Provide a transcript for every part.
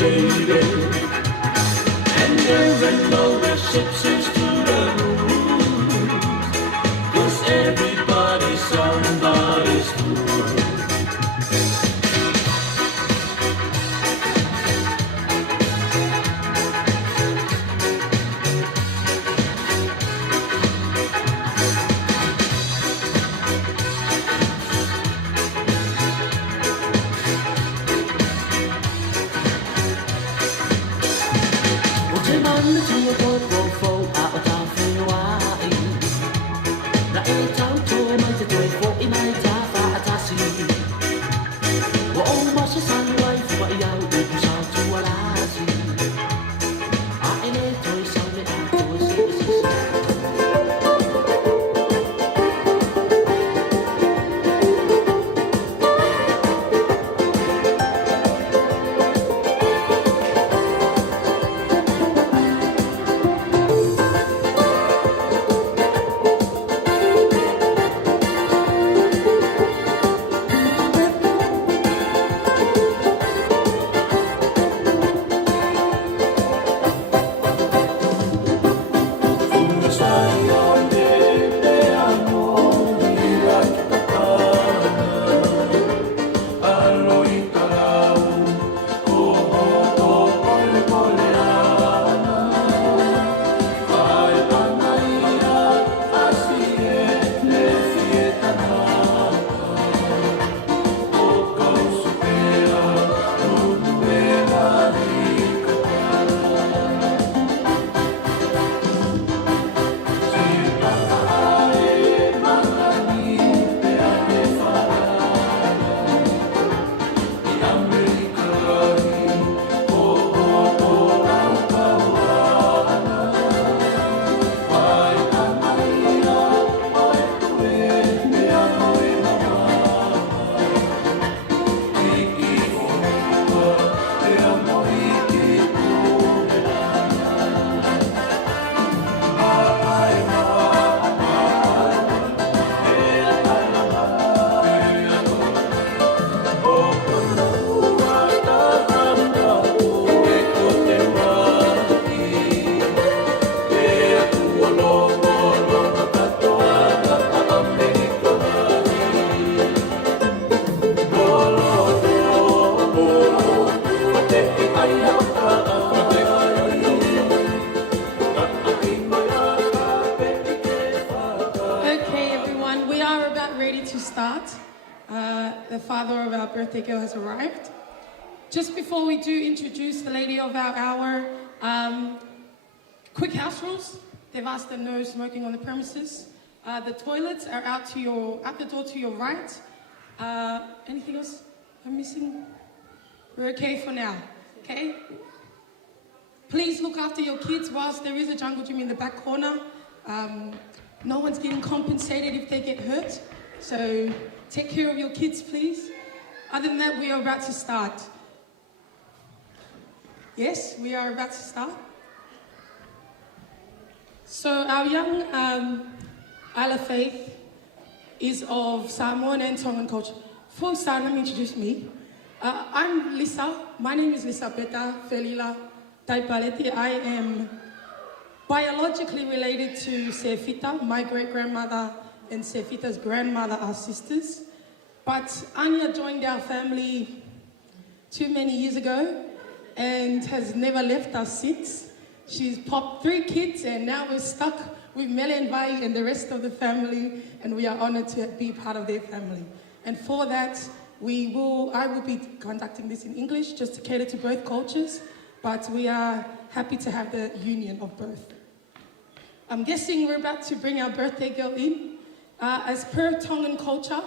faded, and even though the ship seems to the moon, 'cause everybody's somebody's fool. Birthday girl has arrived. Just before we do introduce the lady of our hour, quick house rules. They've asked that no smoking on the premises. The toilets are out the door to your right. Anything else I'm missing? We're okay for now, okay? Please look after your kids whilst there is a jungle gym in the back corner. No one's getting compensated if they get hurt, so take care of your kids, please. Other than that, we are about to start. Yes, we are about to start. So our young Isla Faith is of Samoan and Tongan culture. Before we start, let me introduce me. I'm Lisa. My name is Lisa Peta Felila Taipaleti. I am biologically related to Sefita. My great-grandmother and Sefita's grandmother are sisters. But Anya joined our family too many years ago and has never left us since. She's popped 3 kids and now we're stuck with Mele and Vai and the rest of the family, and we are honored to be part of their family. And for that, I will be conducting this in English just to cater to both cultures, but we are happy to have the union of both. I'm guessing we're about to bring our birthday girl in. As per Tongan culture,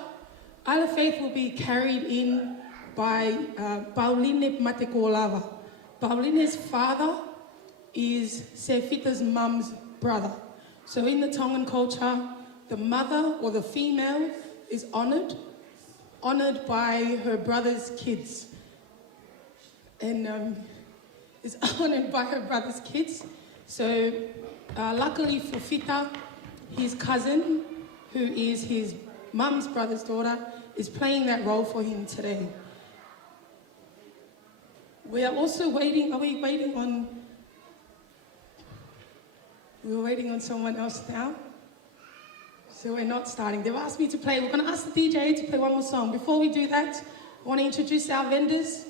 Isla Faith will be carried in by Pauline Matekuolava. Pauline's father is Sefita's mum's brother. So in the Tongan culture, the mother or the female is honored by her brother's kids. And is honored by her brother's kids. So luckily for Fita, his cousin, who is his mum's brother's daughter, is playing that role for him today. We are also waiting. Are we waiting on? We're waiting on someone else now. So we're not starting. They've asked me to play. We're going to ask the DJ to play one more song. Before we do that, I want to introduce our vendors.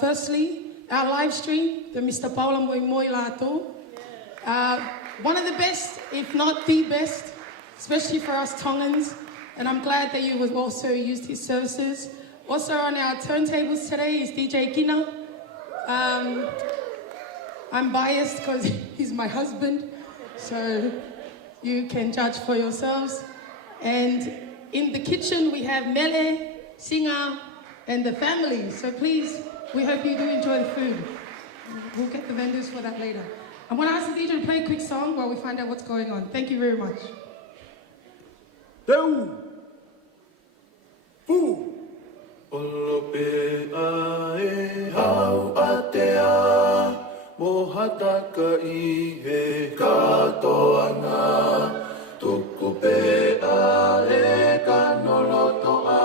Firstly, our live stream, the Mr. Paula Moimoi Latu. One of the best, if not the best, especially for us Tongans. And I'm glad that you have also used his services. Also on our turntables today is DJ Kina. I'm biased because he's my husband. So you can judge for yourselves. And in the kitchen, we have Mele, Singa, and the family. So please, we hope you do enjoy the food. We'll get the vendors for that later. I'm going to ask the DJ to play a quick song while we find out what's going on. Thank you very much. Mohataka I he katoanga tuku pe a e kanolotoa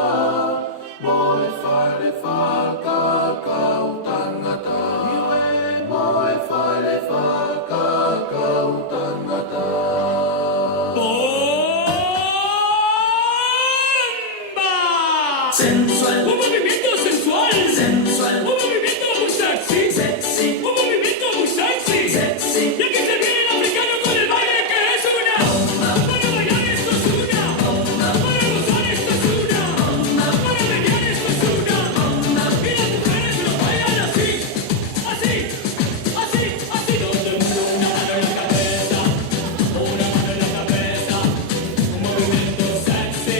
moe whare whaka kau tangata moe whare whaka kau tangata Bomba! Sensual un movimiento sensual sensual un movimiento muy sexy sexy un movimiento muy sexy sexy y aquí se viene el africano con el baile que es una bomba para bailar esto es una bomba para gozar esto es una bomba para bailar esto es una bomba y las mujeres lo bailan así así así así todo el mundo una mano en la cabeza un movimiento sexy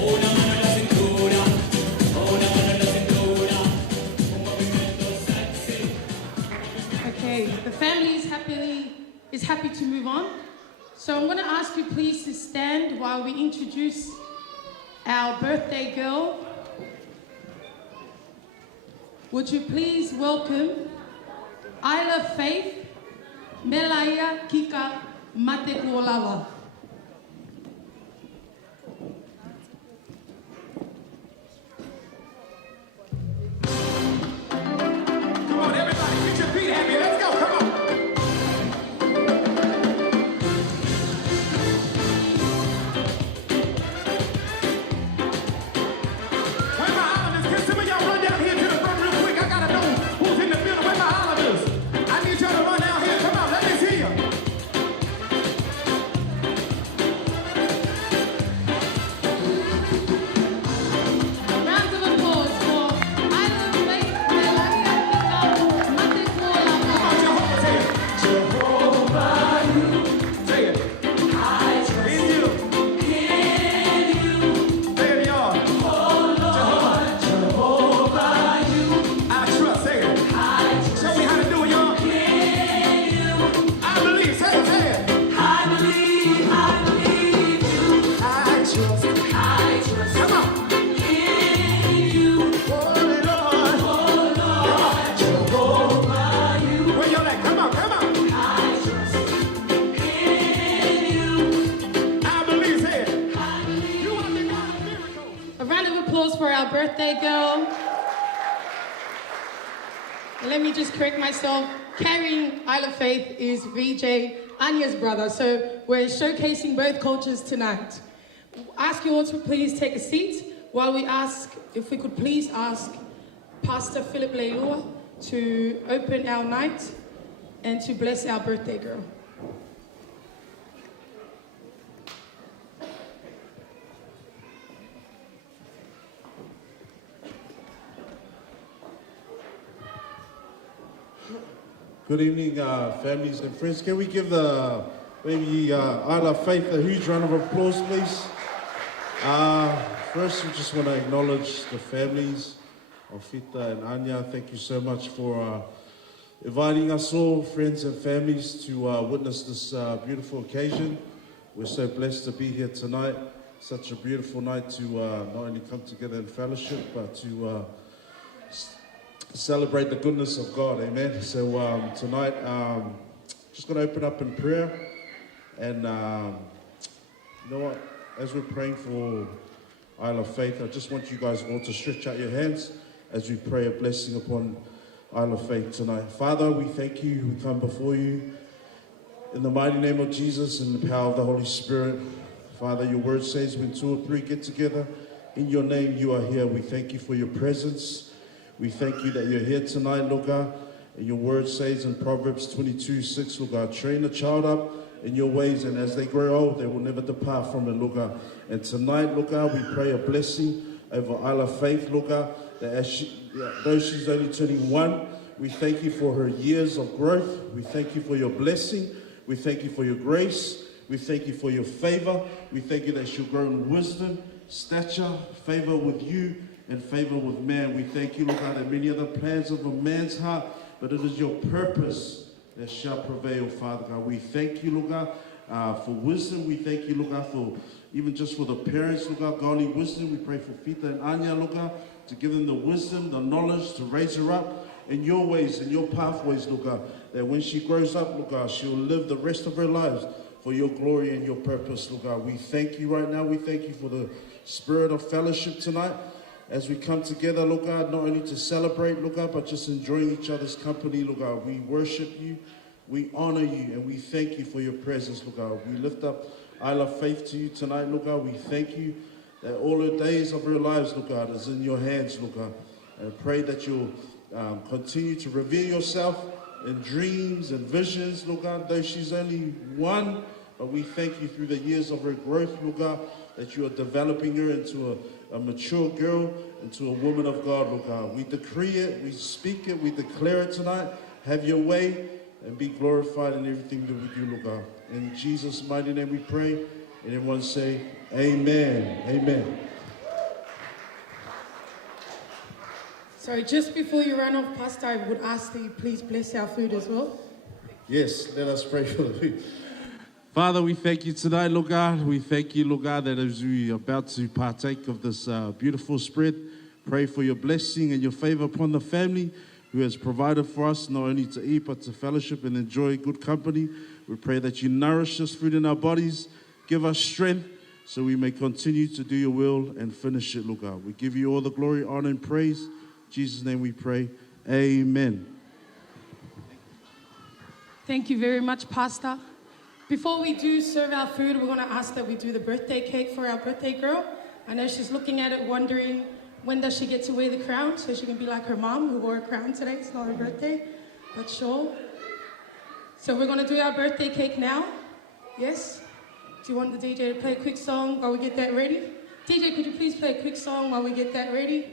una mano en la cintura una mano en la cintura un movimiento sexy. Okay, the family is happy to move on. So I'm going to ask you please to stand while we introduce our birthday girl. Would you please welcome Isla Faith Melaya Kika Matekuolava. Come on, everybody, get your feet happy. Let's go. Come on. Where my islanders? Can some of y'all run down here to the front real quick? I gotta know who's in the building. Where my islanders? I need y'all to run down here. Come on, let me see you. Round of applause for Isla Faith Melaya Kika Matekuolava. Jehovah, say it. Jehovah, you. Say it. I trust in you. Say it, y'all. Jehovah, you. I trust. Say it. Show me how to do it, y'all. I believe. Say it. Say it. I believe you. I trust. Come on. Oh, Lord. Jehovah, you. Where y'all at? Come on. Come on. I believe. Say it. You are the God of miracles. A round of applause for our birthday girl. Let me just correct myself. Carrying Isla Faith is VJ Anya's brother, so we're showcasing both cultures tonight. Ask you all to please take a seat while we ask, if we could please ask Pastor Philip Leilua to open our night and to bless our birthday girl. Good evening, families and friends. Can we give maybe Isla Faith a huge round of applause, please? First, we just want to acknowledge the families of Fita and Anya. Thank you so much for inviting us all, friends and families, to witness this beautiful occasion. We're so blessed to be here tonight. Such a beautiful night to not only come together in fellowship, but to celebrate the goodness of God, amen. So tonight, just going to open up in prayer. And you know what? As we're praying for Isle of Faith, I just want you guys all to stretch out your hands. as we pray a blessing upon Isle of Faith tonight. Father, we thank you. We come before you in the mighty name of Jesus and the power of the Holy Spirit. Father, your word says when 2 or 3 get together in your name, you are here. We thank you for your presence. We thank you that you're here tonight, Lord God. And your word says in Proverbs 22:6, Lord God, train a child up in your ways, and as they grow old, they will never depart from it, Lord God. And tonight, Lord God, we pray a blessing over Isla Faith, Lord God, that though she's only turning 1, we thank you for her years of growth. We thank you for your blessing. We thank you for your grace. We thank you for your favor. We thank you that she'll grow in wisdom, stature, favor with you, and favor with man. We thank you, Lord God, that many other plans of a man's heart, but it is your purpose that shall prevail, Father God. We thank you, Lord God, for wisdom. We thank you, Lord God, for even just for the parents, Lord God, godly wisdom. We pray for Fita and Anya, Lord God, to give them the wisdom, the knowledge to raise her up in your ways, in your pathways, Lord God, that when she grows up, Lord God, she'll live the rest of her lives for your glory and your purpose, Lord God. We thank you right now. We thank you for the spirit of fellowship tonight as we come together, Lord God, not only to celebrate, Lord God, but just enjoying each other's company, Lord God. We worship you, we honor you, and we thank you for your presence, Lord God. We lift up Isle of Faith to you tonight, Lord God. We thank you that all the days of her lives, Lord God, is in your hands, Lord God. And I pray that you'll continue to reveal yourself in dreams and visions, Lord God, though she's only 1, but we thank you through the years of her growth, Lord God, that you are developing her into a mature girl, into a woman of God, Lord God. We decree it, we speak it, we declare it tonight. Have your way and be glorified in everything that we do, Lord God. In Jesus' mighty name we pray, and everyone say, amen, amen. Sorry, just before you run off, Pastor, I would ask that you please bless our food as well. Yes, let us pray for the food. Father, we thank you tonight, Lord God. We thank you, Lord God, that as we are about to partake of this beautiful spread, pray for your blessing and your favor upon the family who has provided for us not only to eat, but to fellowship and enjoy good company. We pray that you nourish this food in our bodies, give us strength, so we may continue to do your will and finish it, Lord God. We give you all the glory, honor, and praise. In Jesus' name we pray. Amen. Thank you very much, Pastor. Before we do serve our food, we're going to ask that we do the birthday cake for our birthday girl. I know she's looking at it wondering when does she get to wear the crown, so she can be like her mom who wore a crown today. It's not her birthday, but sure. So we're going to do our birthday cake now. Yes? Do you want the DJ to play a quick song while we get that ready? DJ, could you please play a quick song while we get that ready?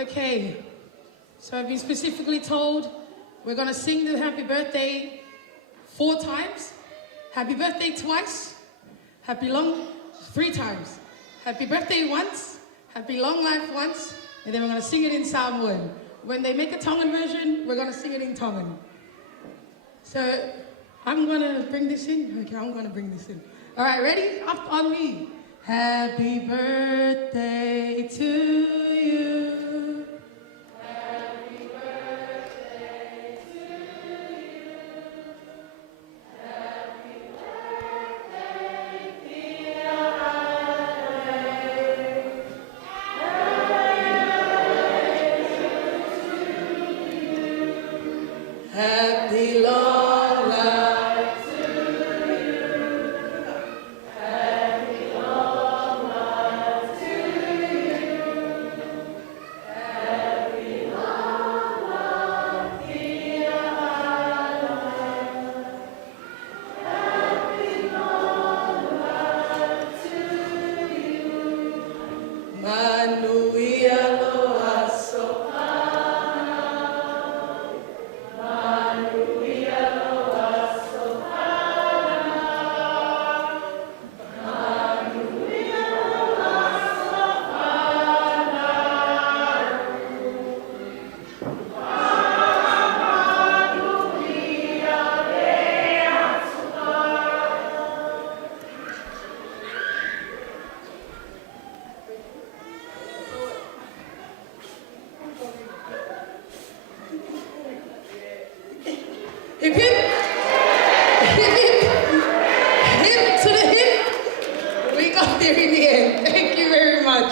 Okay, so I've been specifically told we're gonna sing the happy birthday 4 times, happy birthday twice, happy long 3 times, happy birthday once, happy long life once, and then we're gonna sing it in Samoan. When they make a Tongan version, we're gonna sing it in Tongan. So I'm gonna bring this in. Okay, I'm gonna bring this in. All right, ready? Up on me. Happy birthday to you. Happy birthday to you. Happy birthday, dear Isla. Happy long life to you. Happy long life to you. Happy long life, dear Isla. Happy long life to you. Manui aloha sopana. Manui aloha sopana. Manui aloha sopana. Manui aloha Hip hip, hip hip, hip to the hip. We got there in the end. Thank you very much.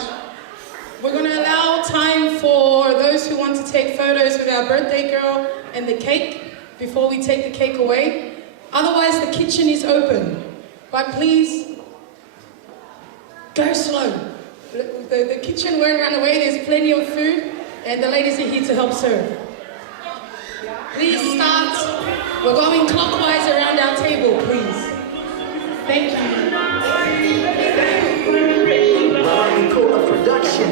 We're gonna allow time for those who want to take photos with our birthday girl and the cake before we take the cake away. Otherwise, the kitchen is open. But please, go slow. The kitchen won't run away. There's plenty of food, and the ladies are here to help serve. Please start. We're going clockwise around our table, please. Thank you. Matekuolava production.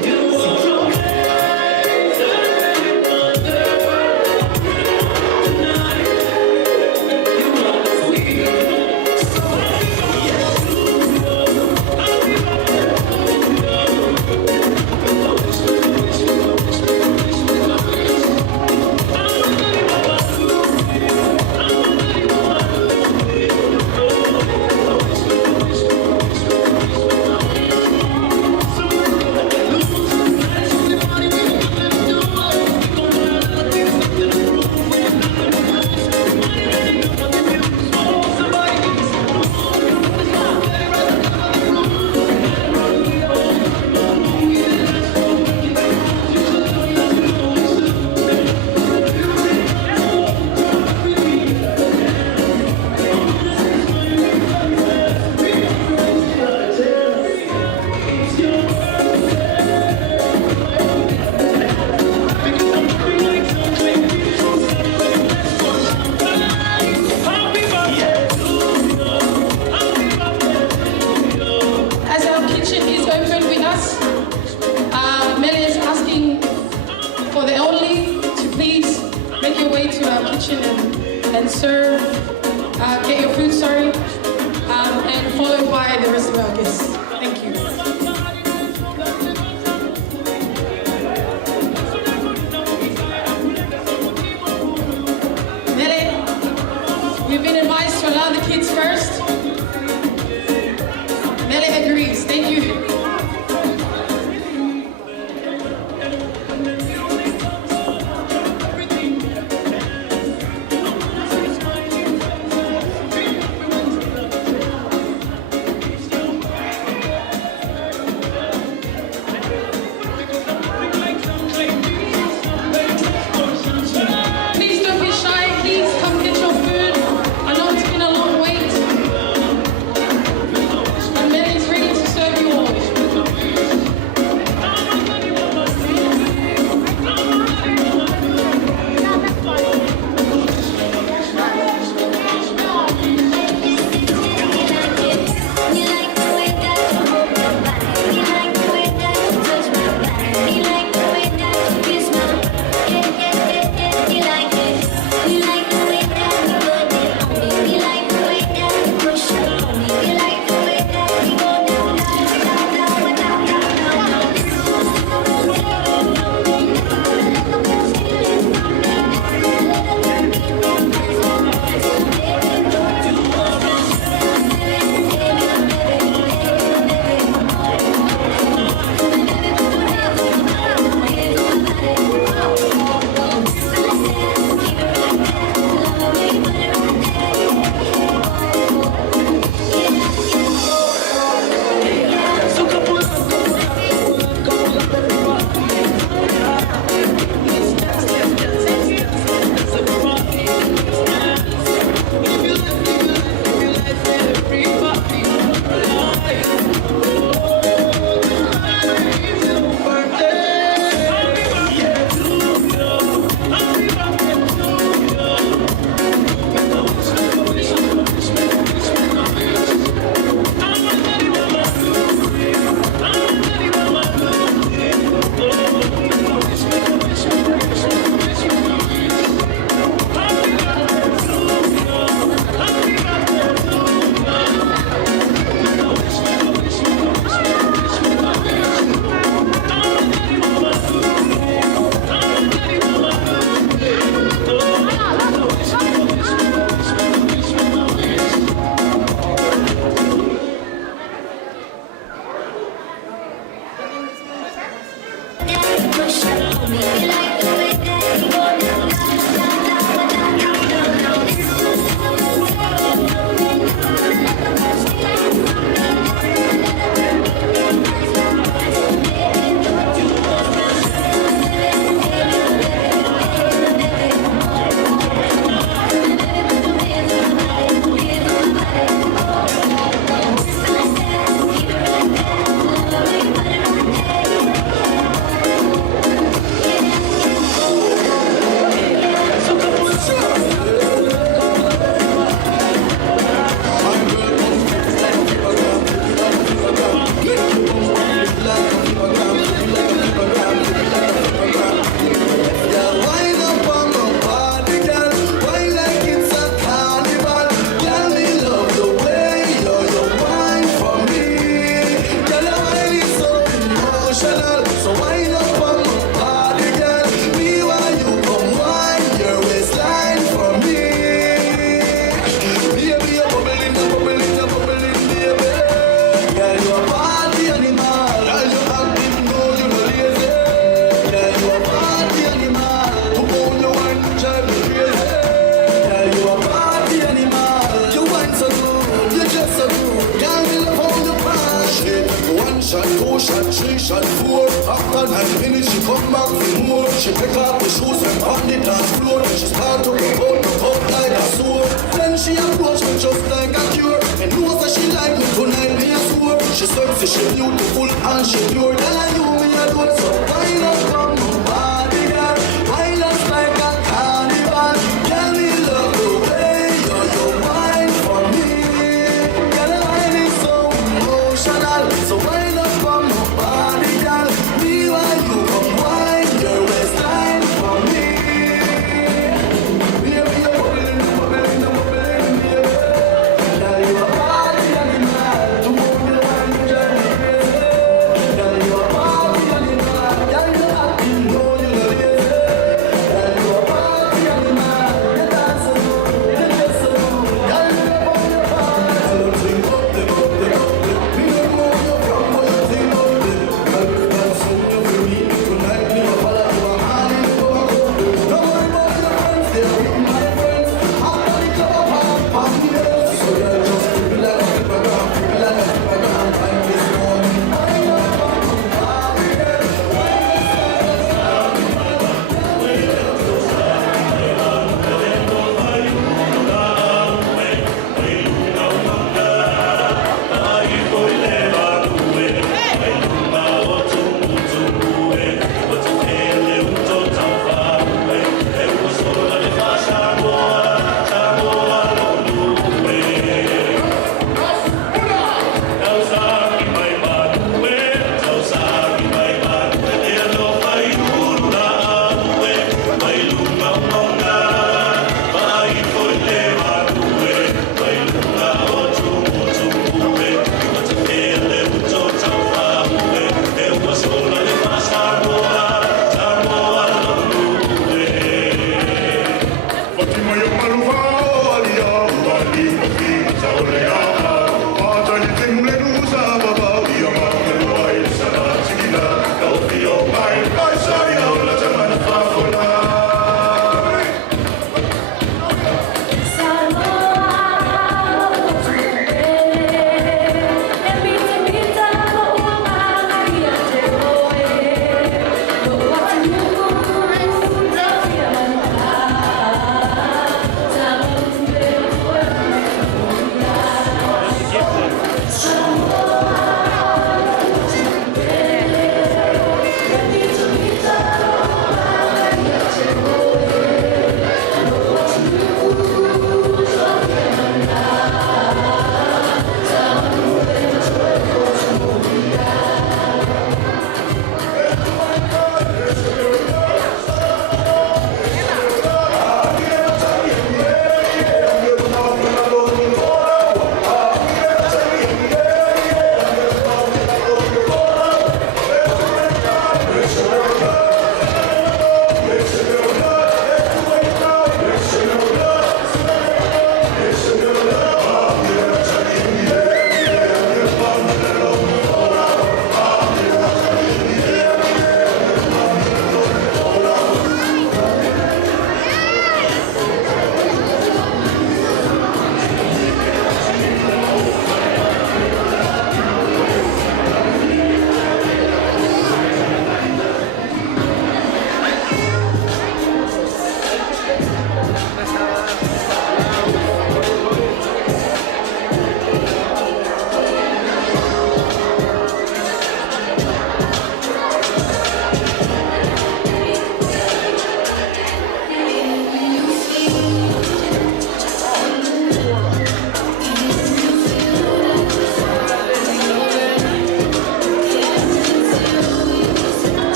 As our kitchen is open with us, Mele is asking for the elderly to please make your way to our kitchen and serve, get your food, sorry, and followed by the rest of our guests. Thank you. Mele, we've been advised to allow the kids first. Mele agrees. Thank you. Yeah.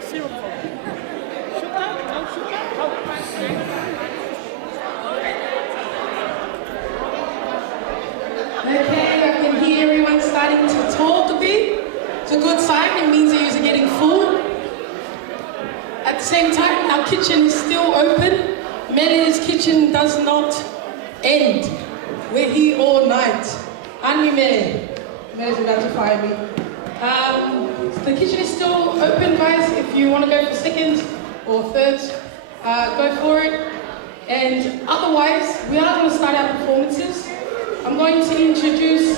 Syrupful. Shoot that? Don't shoot that? Oh. Okay, I can hear everyone starting to talk a bit. It's a good sign, it means that you're getting full. At the same time, our kitchen is still open. Mele's kitchen does not end. We're here all night. Aren't we, Mele? Mele's about to fire me. The kitchen is still open, guys. If you want to go for seconds or thirds, go for it. And otherwise, we are going to start our performances. I'm going to introduce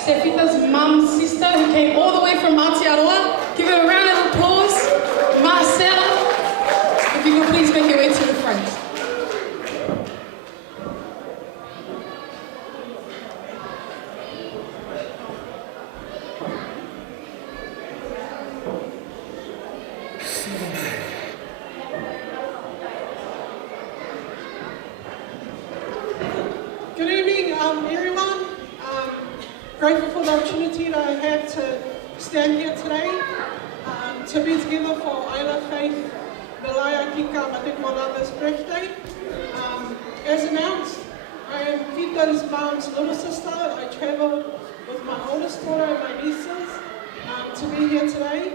Sefita's mum's sister who came all the way from Aotearoa. Give her a round of applause. Marcella, if you could please make your way to the front. Good evening, everyone. Grateful for the opportunity that I have to stand here today, to be together for Isla Faith Malaya Kika Matekuolava's birthday. As announced, I am Fita's mom's little sister. I travelled with my oldest daughter and my nieces to be here today.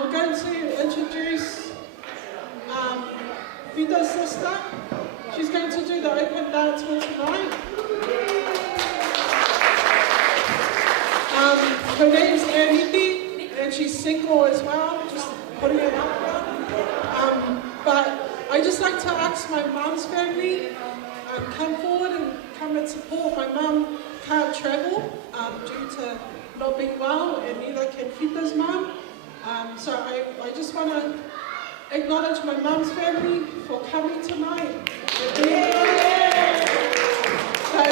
We're going to introduce Fita's sister. She's going to do the open dance for tonight. Her name's Aniti, and she's single as well, just putting it out there. But I just like to ask my mum's family, come forward and come and support. My mum can't travel due to not being well, and neither can Fita's mum. So I just want to acknowledge my mum's family for coming tonight.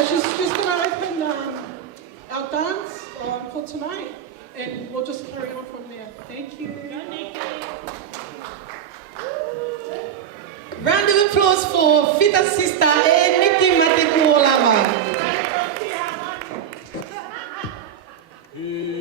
She's going to open our dance for tonight, and we'll just carry on from there. Thank you. Round of applause for Fita's sister, Nikki Matekuolava. Yeah.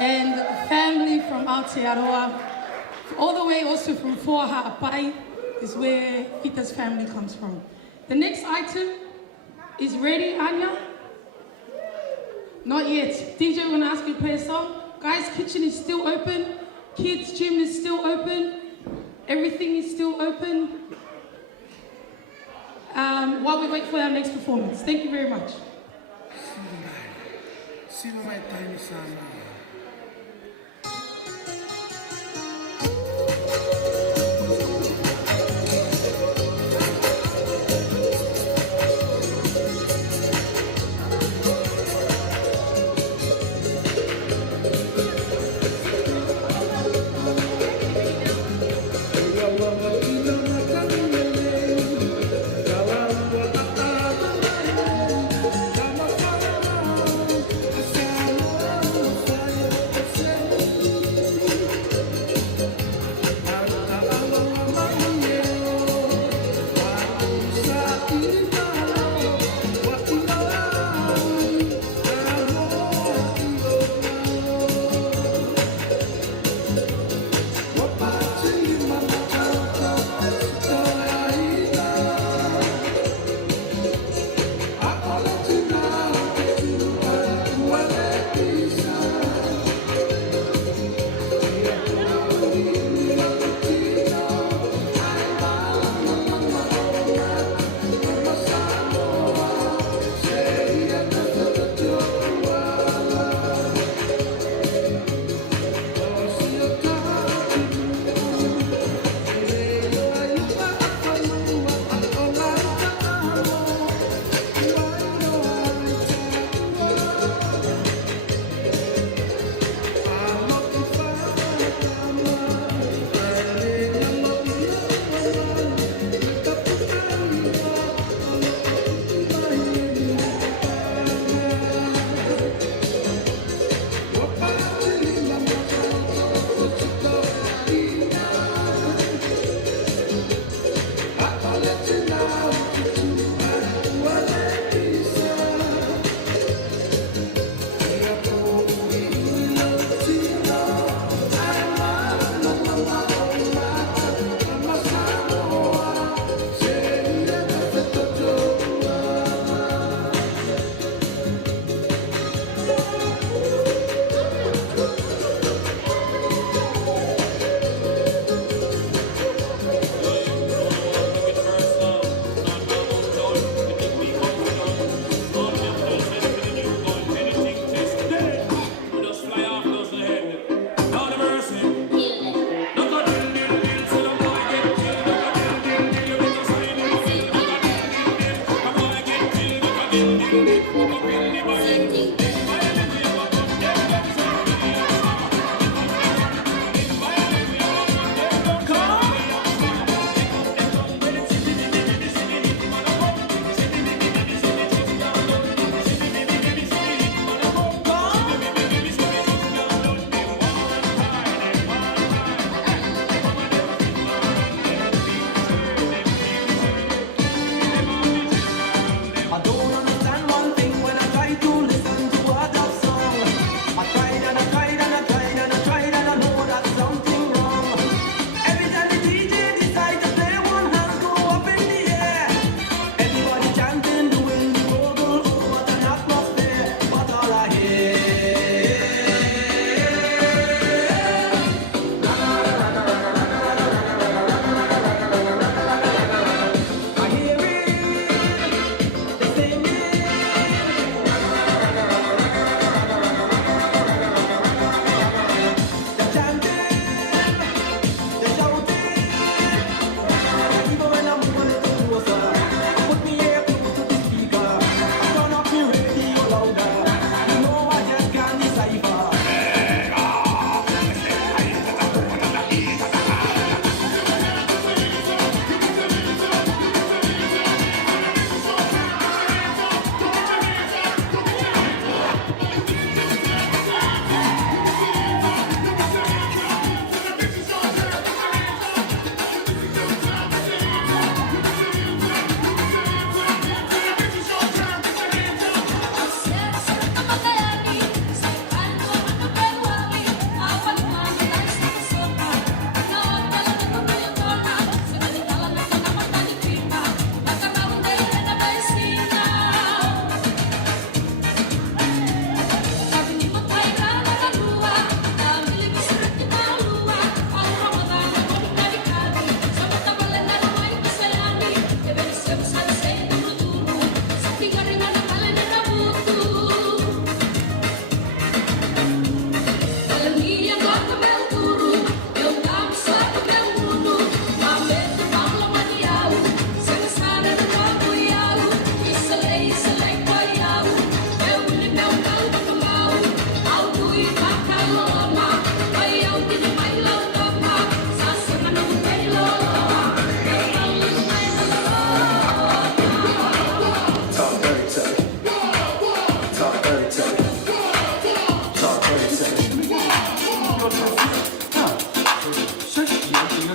and family from Aotearoa, all the way also from Foaha'apai is where Fita's family comes from. The next item is ready, Anya? Not yet. DJ, we're gonna ask you to play a song. Guys, kitchen is still open. Kids' gym is still open. Everything is still open. While we wait for our next performance. Thank you very much.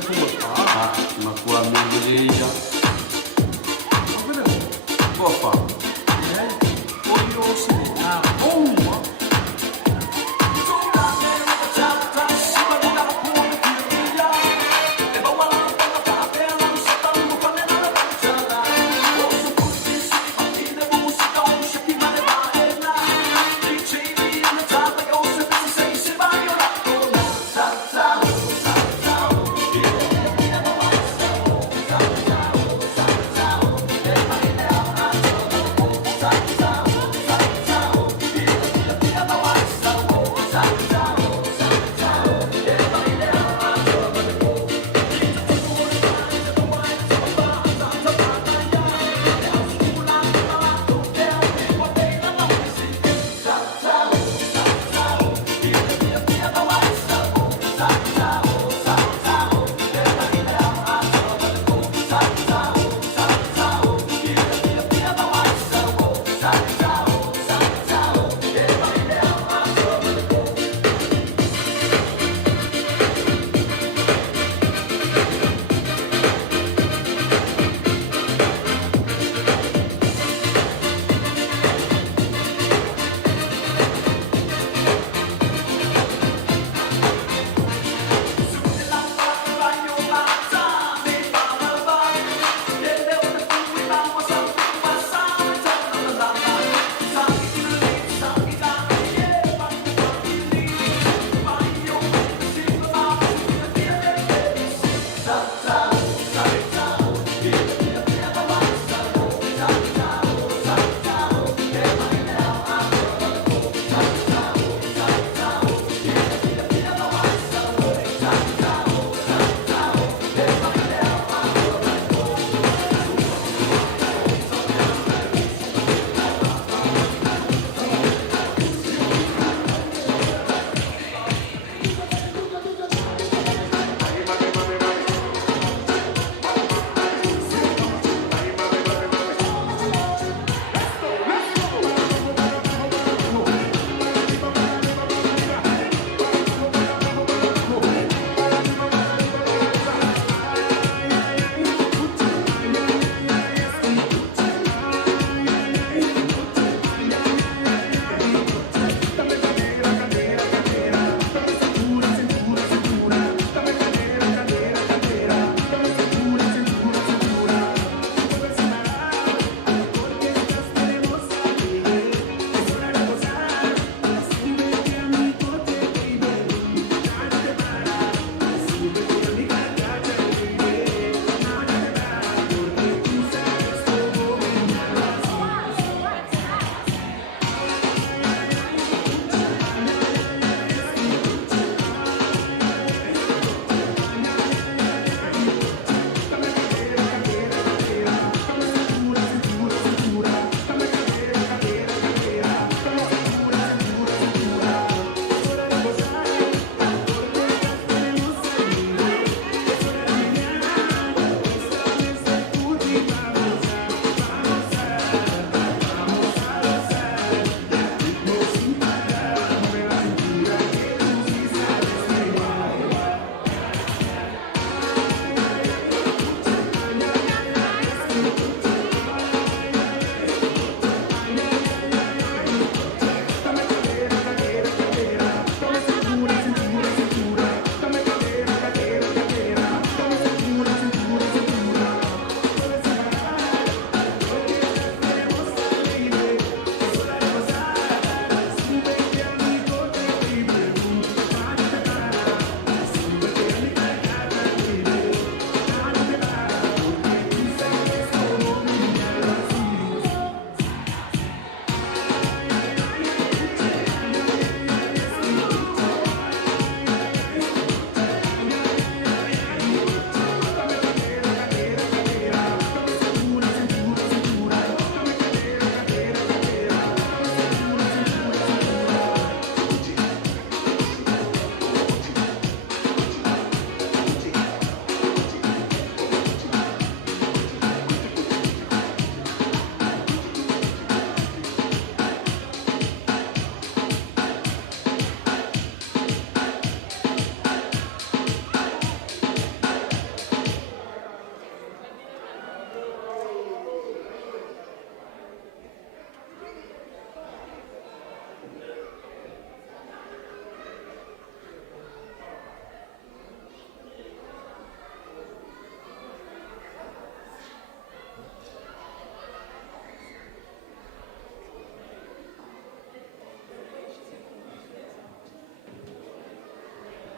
Ah, ma tua amiga. Boa fala.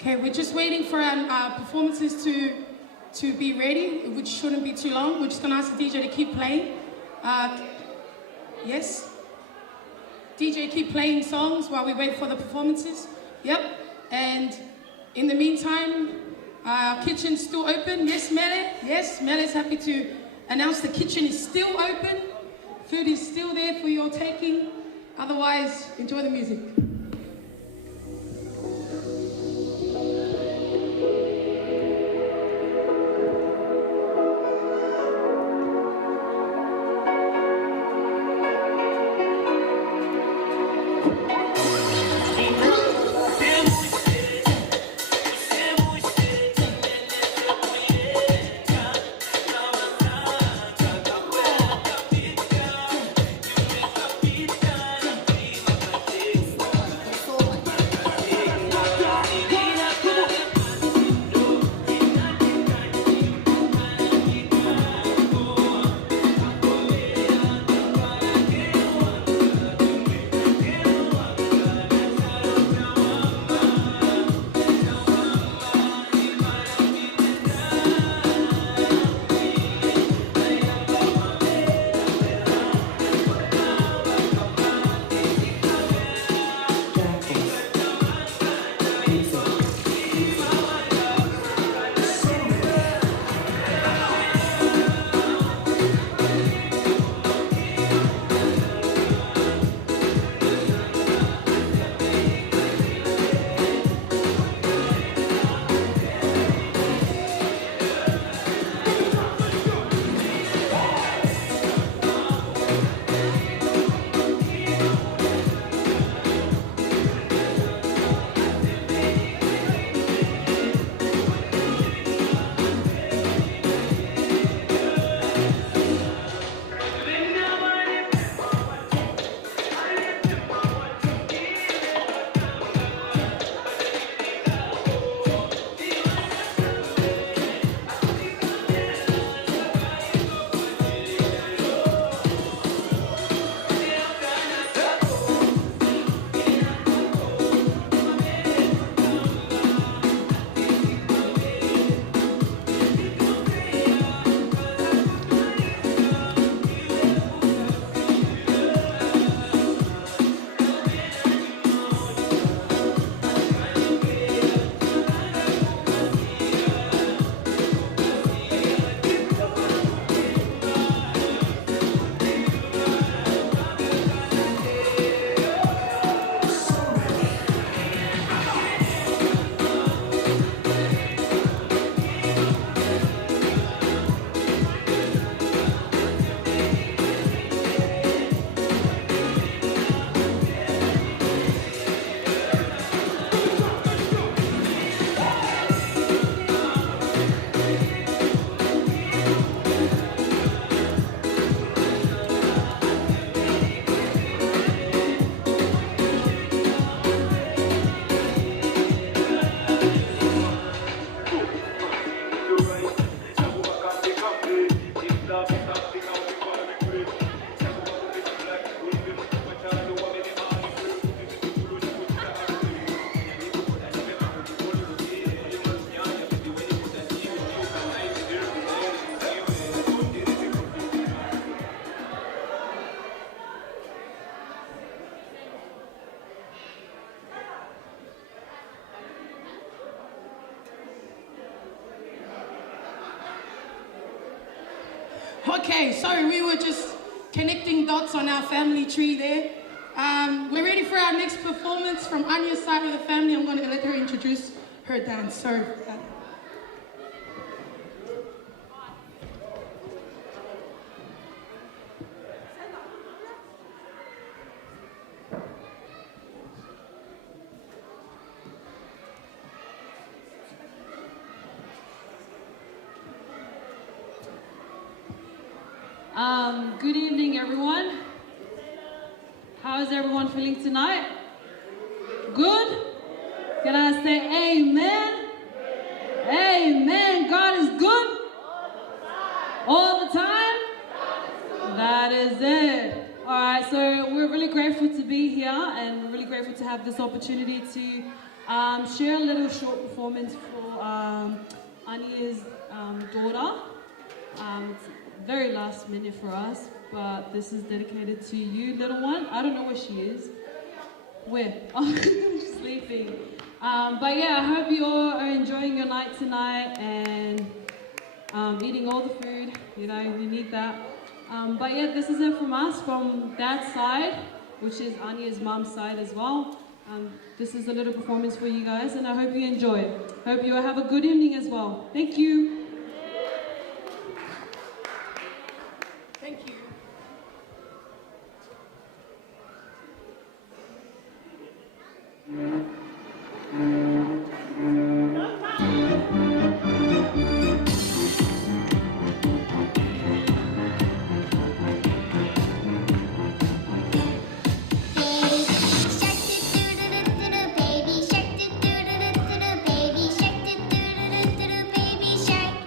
Okay, we're just waiting for our performances to be ready, which shouldn't be too long. We're just gonna ask the DJ to keep playing. Yes? DJ, keep playing songs while we wait for the performances. Yep, and in the meantime, our kitchen's still open. Yes, Mele? Yes, Mele's happy to announce the kitchen is still open. Food is still there for your taking. Otherwise, enjoy the music. Okay, sorry, we were just connecting dots on our family tree there. We're ready for our next performance from Anya's side of the family. I'm going to let her introduce her dance. Sorry for that. Good evening, everyone. How is everyone feeling tonight? Good? Can I say amen? Amen. God is good? All the time? That is it. All right, so we're really grateful to be here, and we're really grateful to have this opportunity to share a little short performance for Anya's daughter. It's very last minute for us, but this is dedicated to you, little one. I don't know where she is. Where? Oh, she's sleeping. But yeah, I hope you all are enjoying your night tonight and eating all the food. You know, you need that. But yeah, this is it from us, from Dad's side, which is Anya's mom's side as well. This is a little performance for you guys, and I hope you enjoy it. Hope you all have a good evening as well. Thank you. Thank you. Baby shark,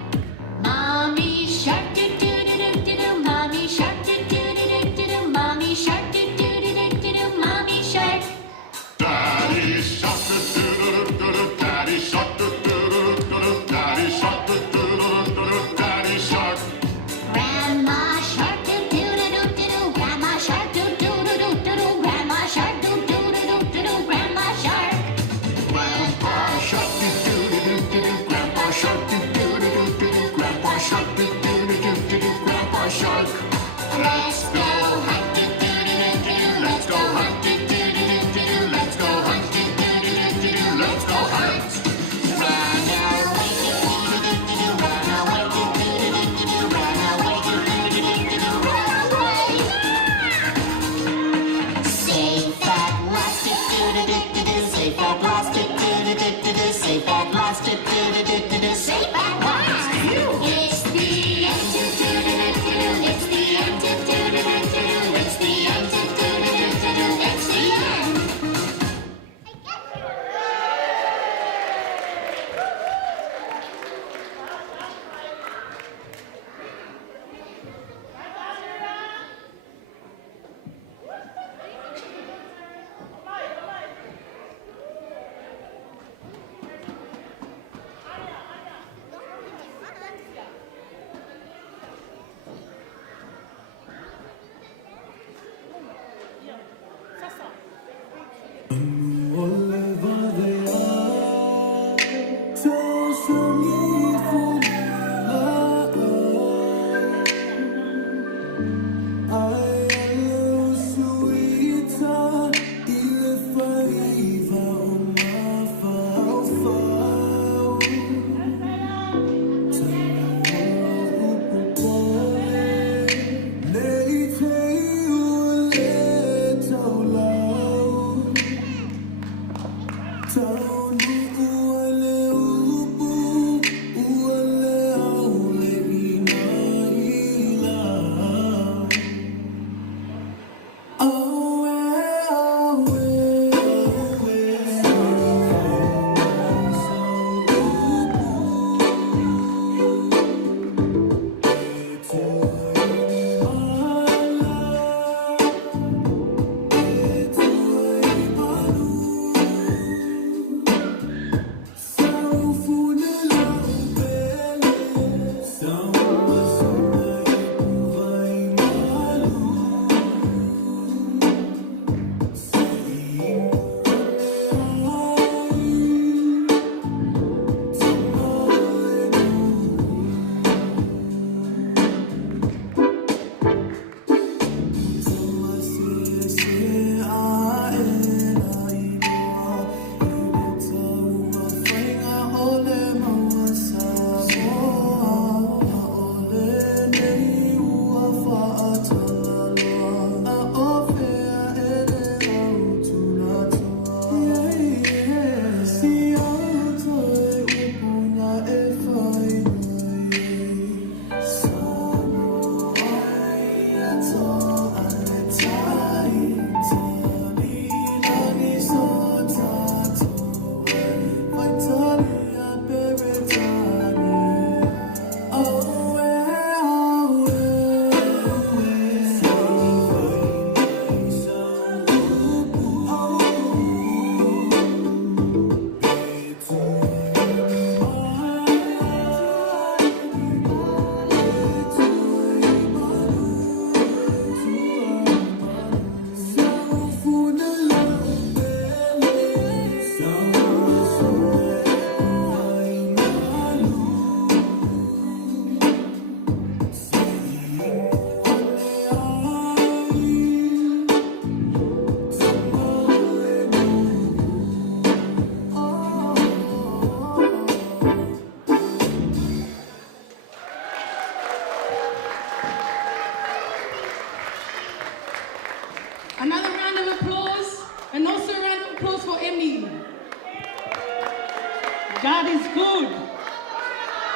God is good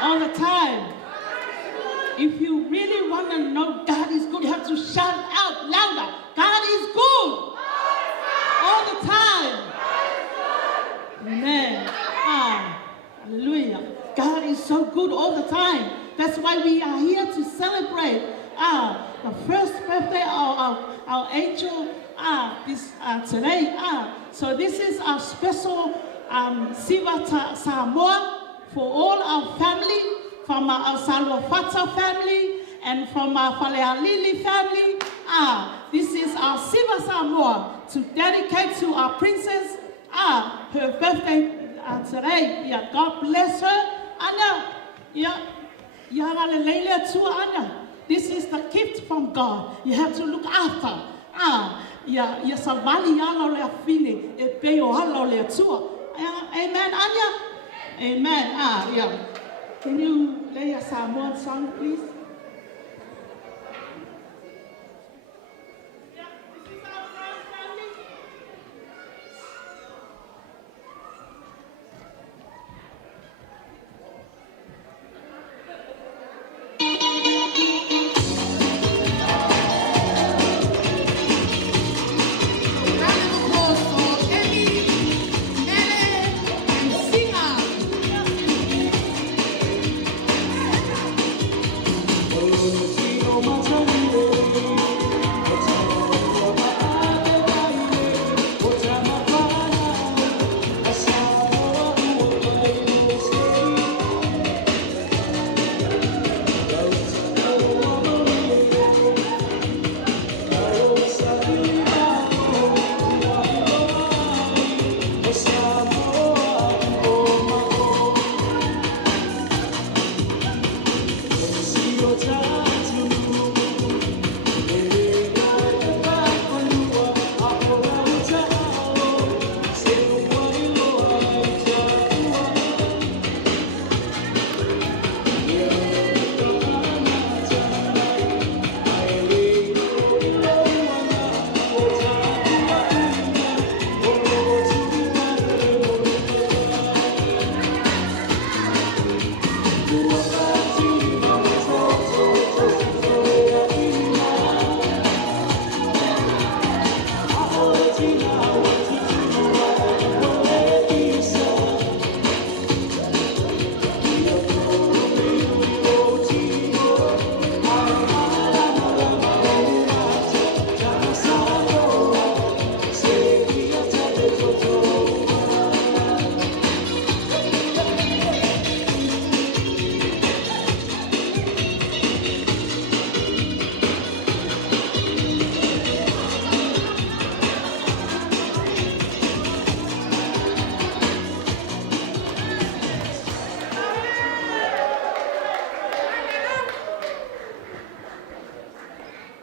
all the time. If you really want to know God is good, you have to shout out louder. God is good all the time. Amen. Hallelujah. God is so good all the time. That's why we are here to celebrate the first birthday of our angel today. So this is our special Siva Samoa for all our family, from our Salwafata family and from our Falealili family. This is our Siva Samoa to dedicate to our princess, her birthday today. Yeah, God bless her. Anna, this is the gift from God. You have to look after. Amen, Anya? Amen. Yeah. Can you lay a Samoan song, please?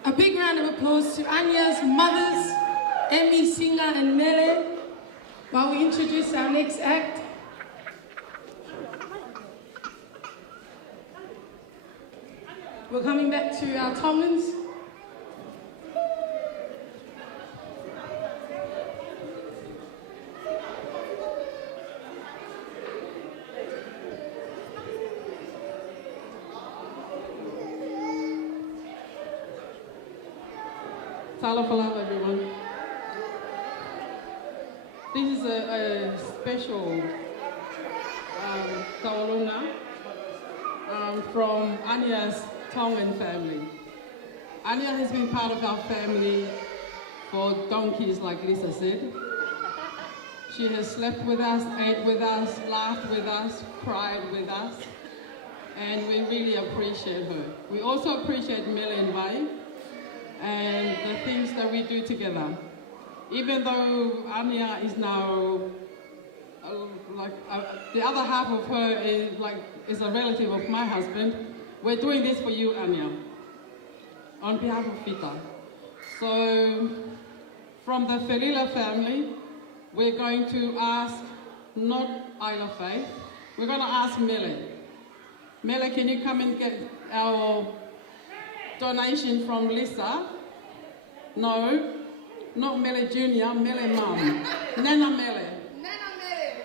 A big round of applause to Anya's mothers, Emmy, Singa and Mele, while we introduce our next act. We're coming back to our Tongans. Paula, everyone. This is a special taoluna from Anya's Tongan family. Anya has been part of our family for donkeys, like Lisa said. She has slept with us, ate with us, laughed with us, cried with us, and we really appreciate her. We also appreciate Mele and Vai and the things that we do together. Even though Anya is now the other half of her is a relative of my husband, we're doing this for you, Anya, on behalf of Fita. So, from the Ferila family, we're going to ask, not Isla Faith, we're going to ask Mele. Mele, can you come and get our donation from Lisa? No, not Mele Junior, Mele Mum. Nana Mele. Nana Mele.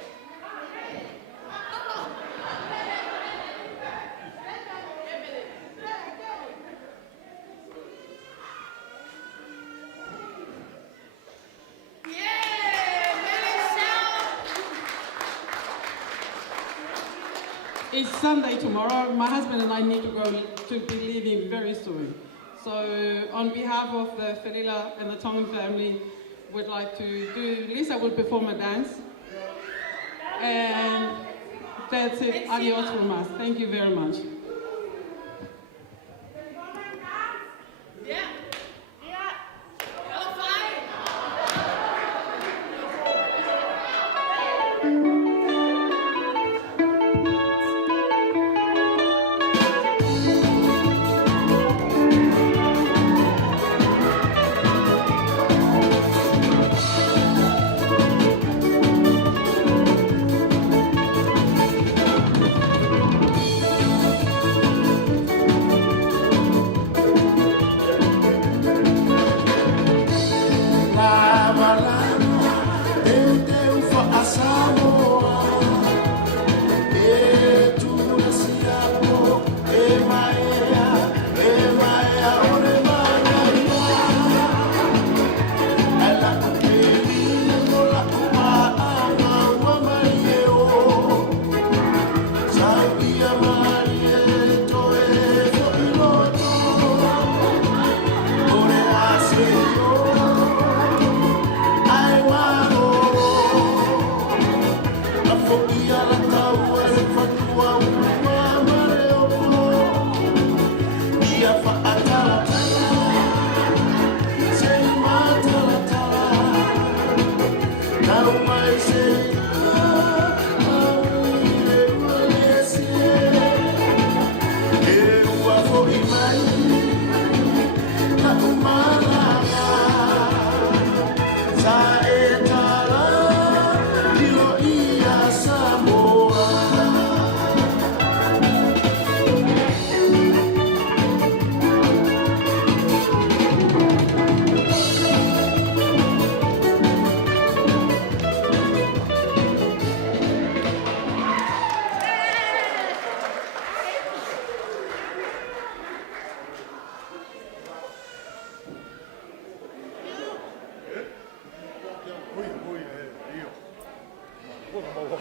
it's Sunday tomorrow. My husband and I need to be leaving very soon. So on behalf of the Felila and the Tongan family, we'd like to do, Lisa will perform a dance. And that's it. Adios from us. Thank you very much.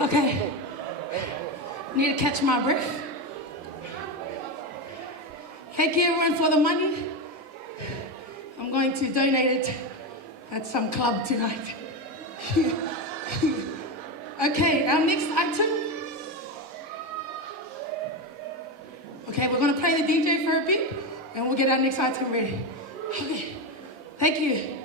Okay, need to catch my breath. Thank you everyone for the money. I'm going to donate it at some club tonight. Okay, our next item. Okay, we're gonna play the DJ for a bit and we'll get our next item ready. Okay, thank you.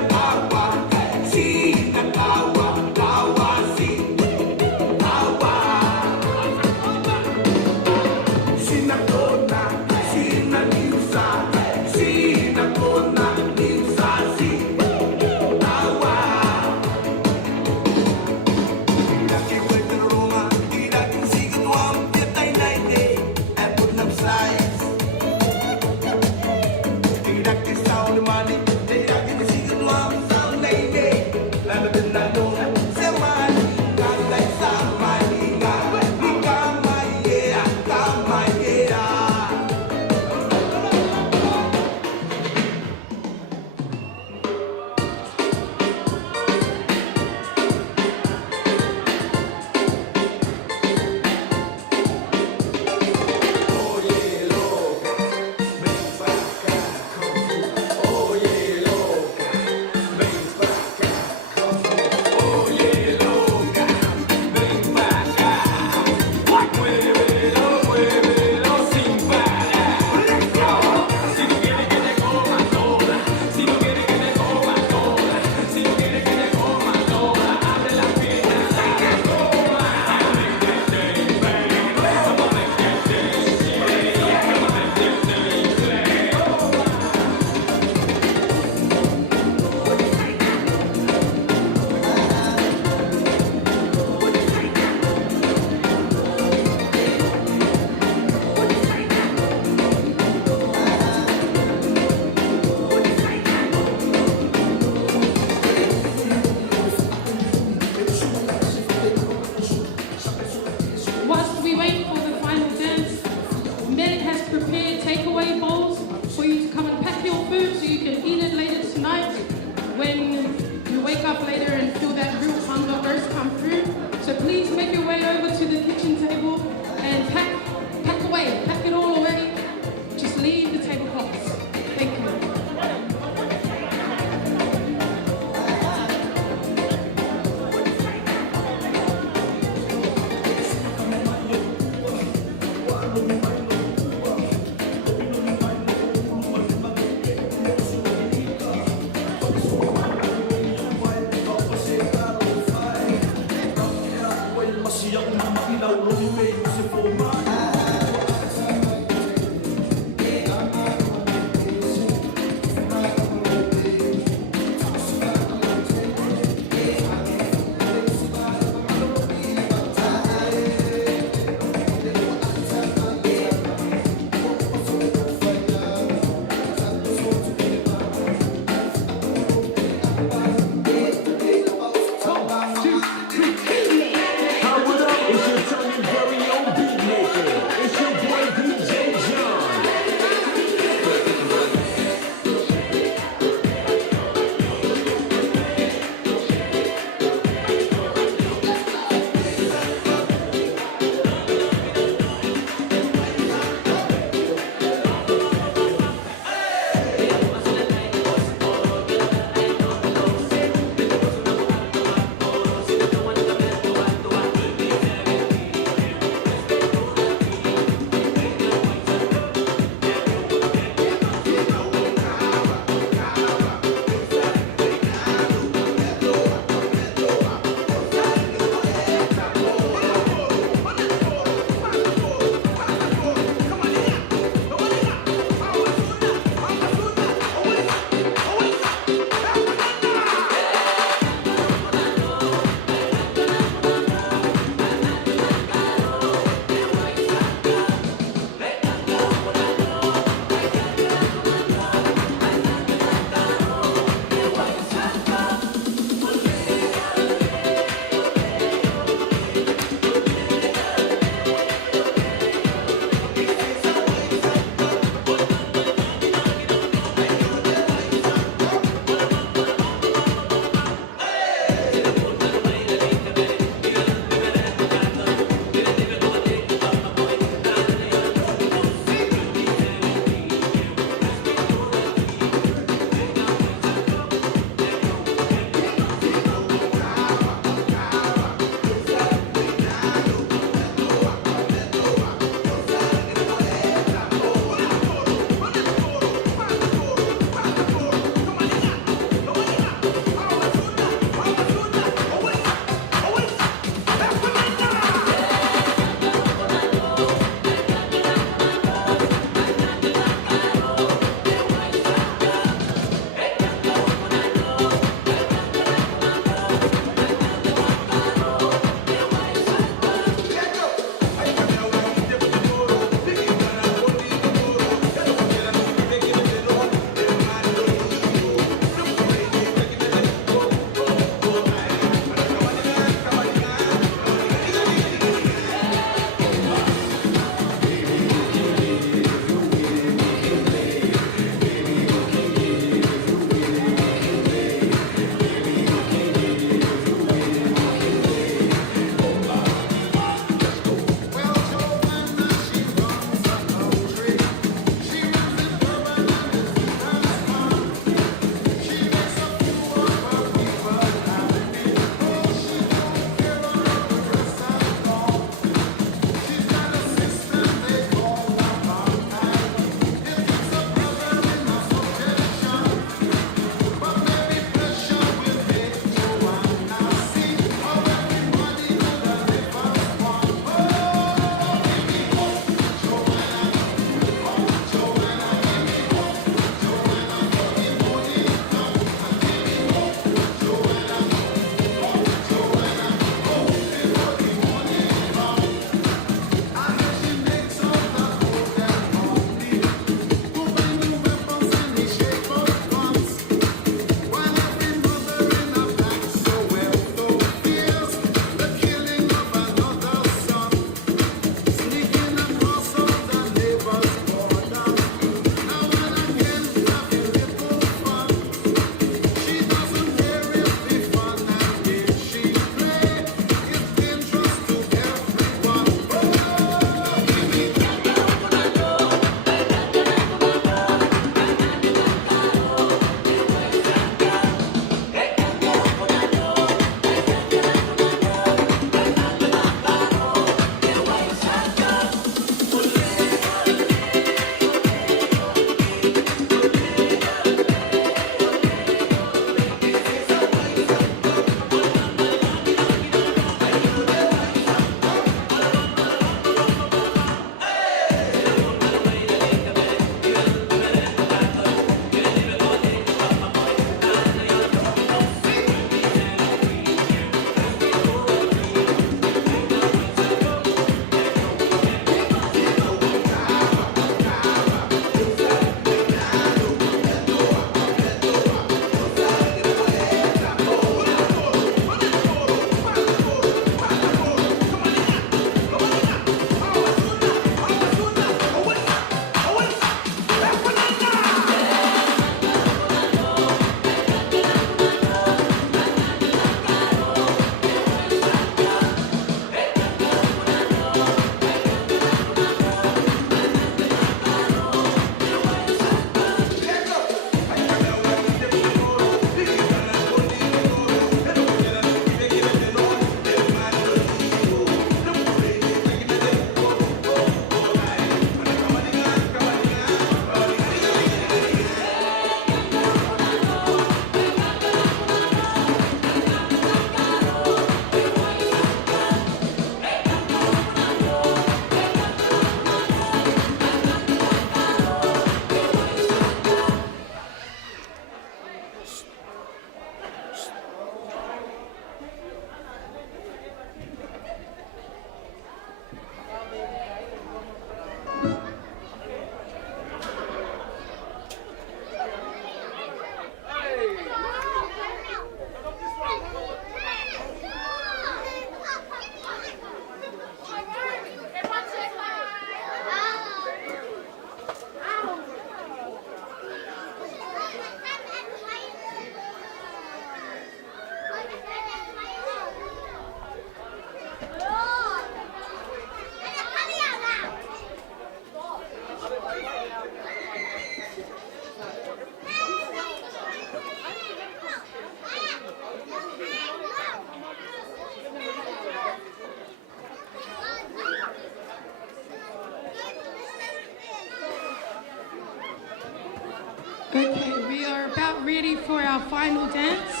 about ready for our final dance.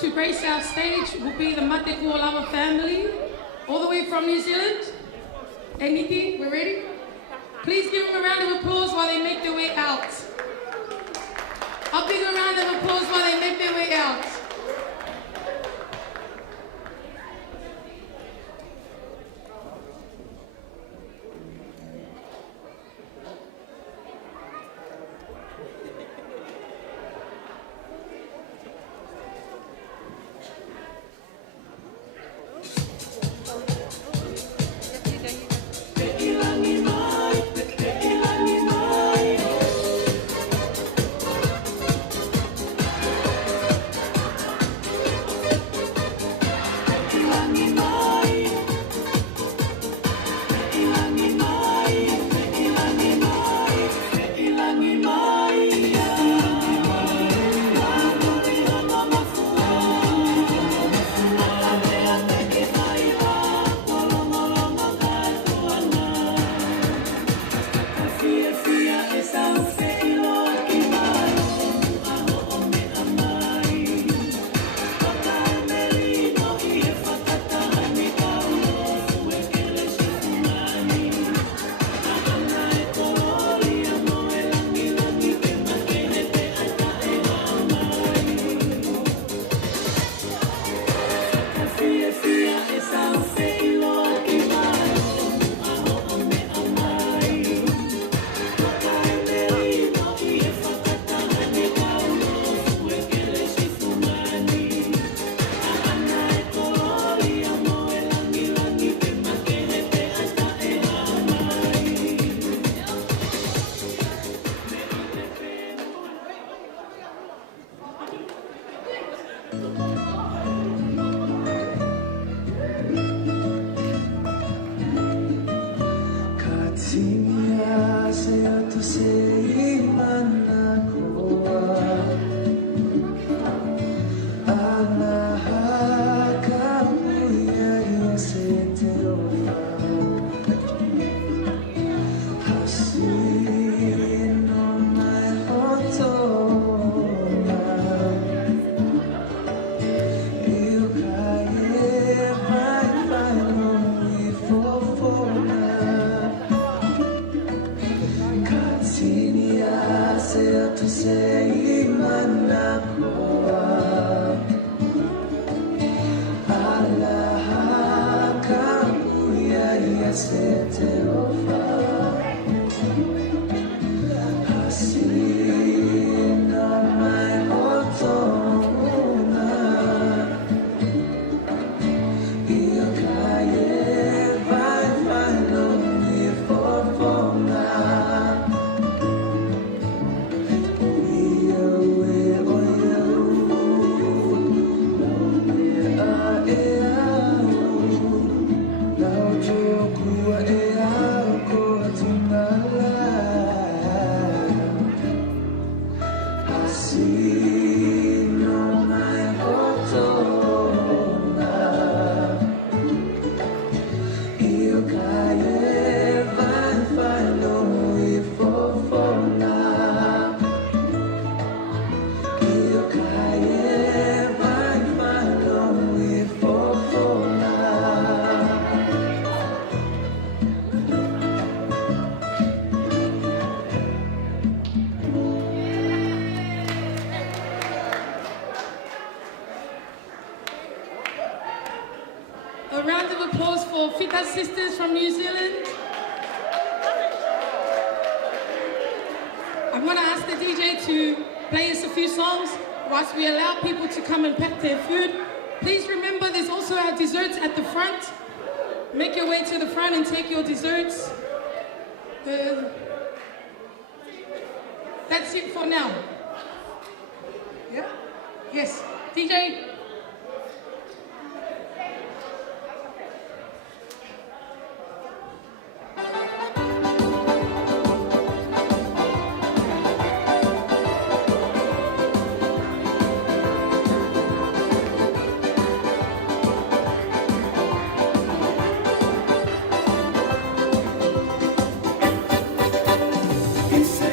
To grace our stage will be the Matekuolava family, all the way from New Zealand. Hey Nikki, we're ready? Please give them a round of applause while they make their way out. I'll give them a round of applause while they make their way out. A round of applause for Fika sisters from New Zealand. I'm going to ask the DJ to play us a few songs whilst we allow people to come and pack their food. Please remember there's also our desserts at the front. Make your way to the front and take your desserts. That's it for now. Yeah? Yes. DJ? Esse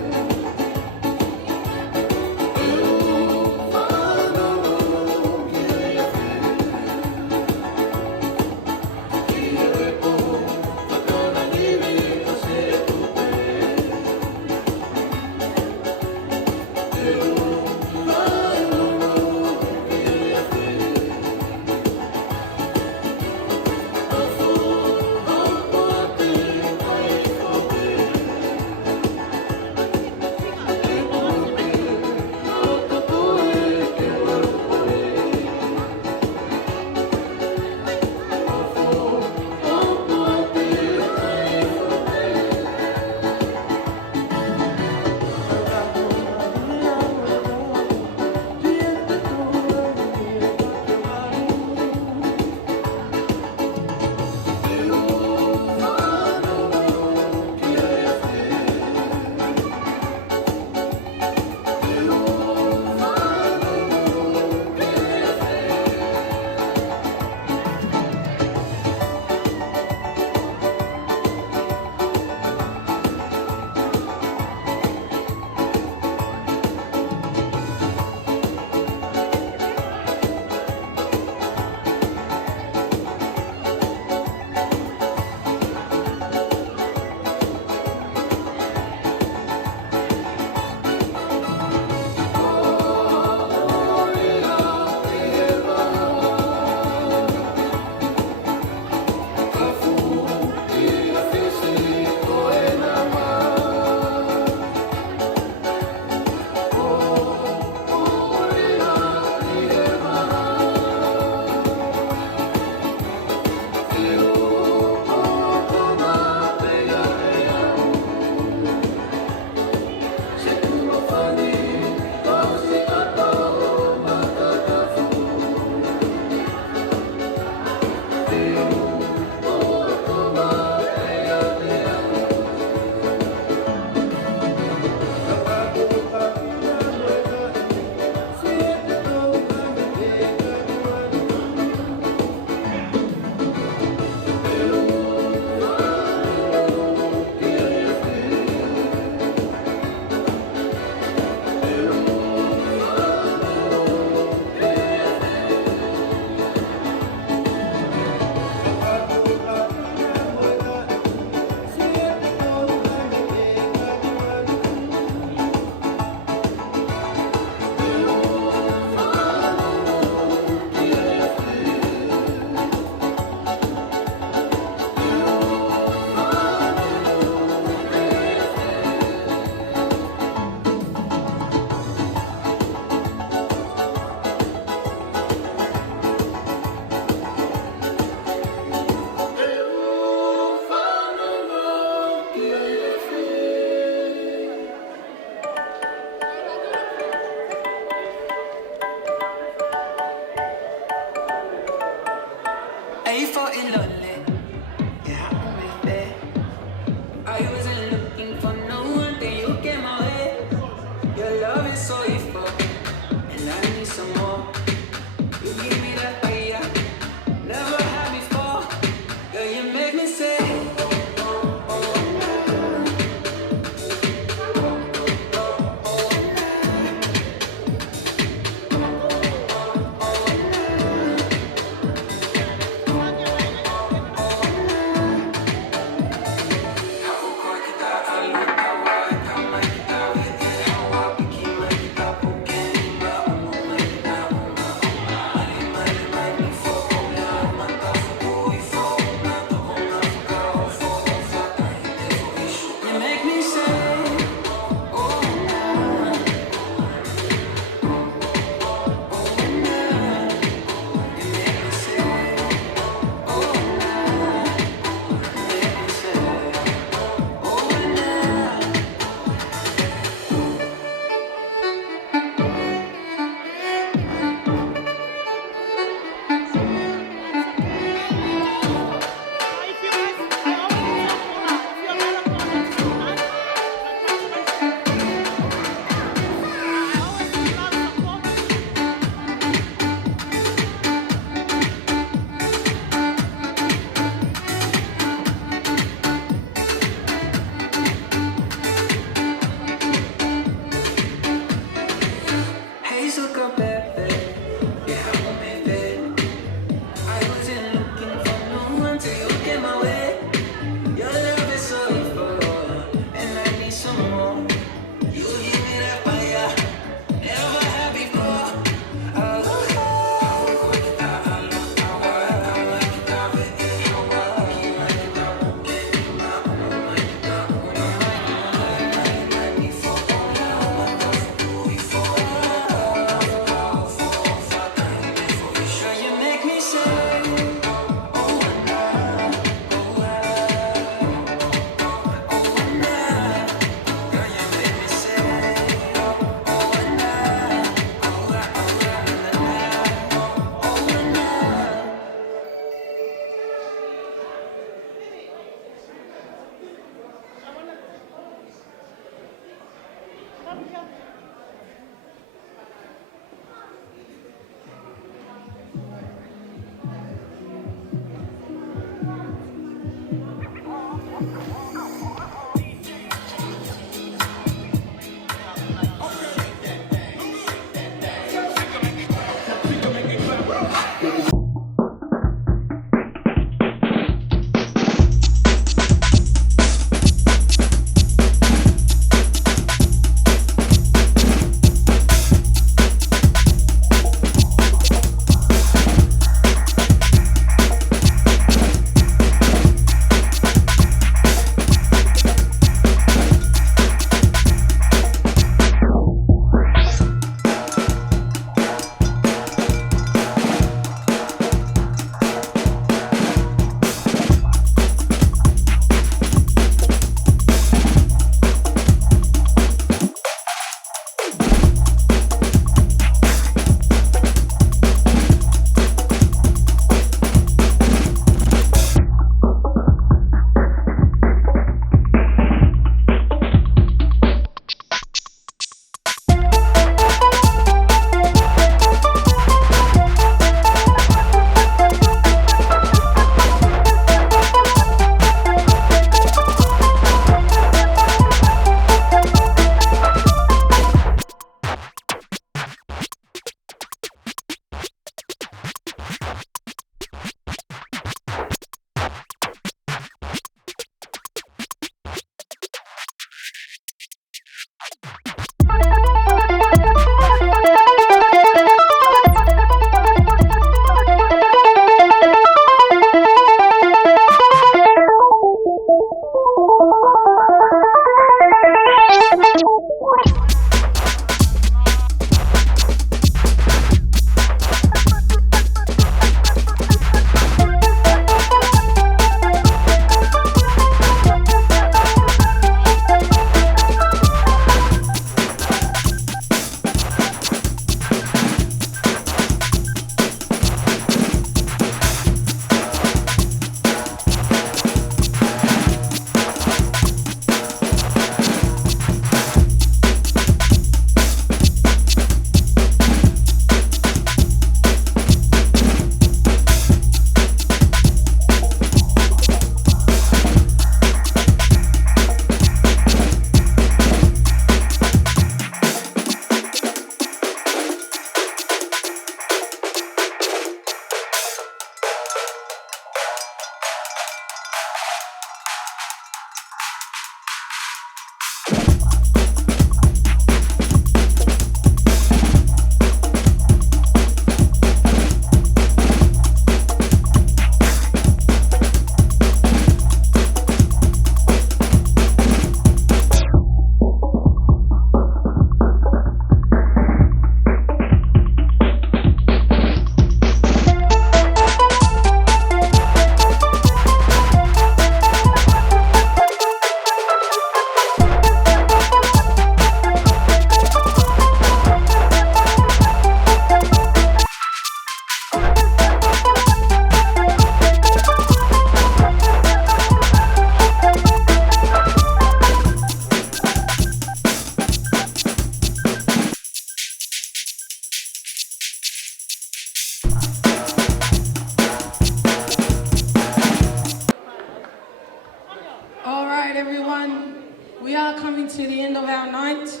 to the end of our night.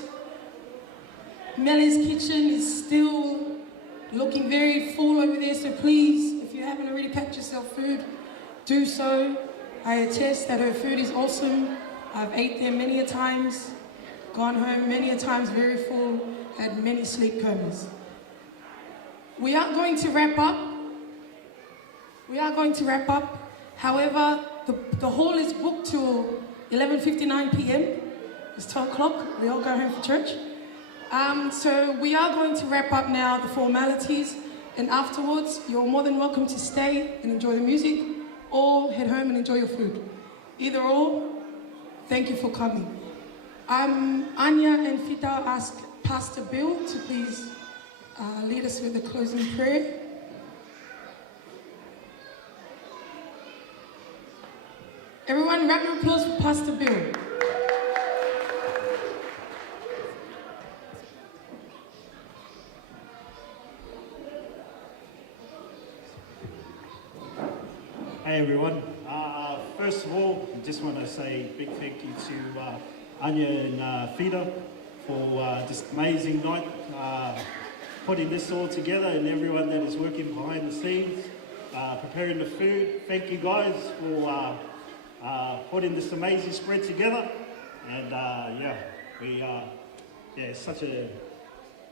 Mele's kitchen is still looking very full over there, so please, if you haven't already packed yourself food, do so. I attest that her food is awesome. I've ate there many a times, gone home many a times very full, had many sleep comas. We are going to wrap up. However, the hall is booked till 11:59 p.m. It's 12 o'clock. We all go home for church. So we are going to wrap up now the formalities, and afterwards you're more than welcome to stay and enjoy the music or head home and enjoy your food. Either or, thank you for coming. Anya and Fita ask Pastor Bill to please lead us with the closing prayer. Everyone, round of applause for Pastor Bill. Hey everyone, first of all, I just want to say a big thank you to Anya and Fida for this amazing night, putting this all together, and everyone that is working behind the scenes, preparing the food. Thank you guys for putting this amazing spread together, and it's such an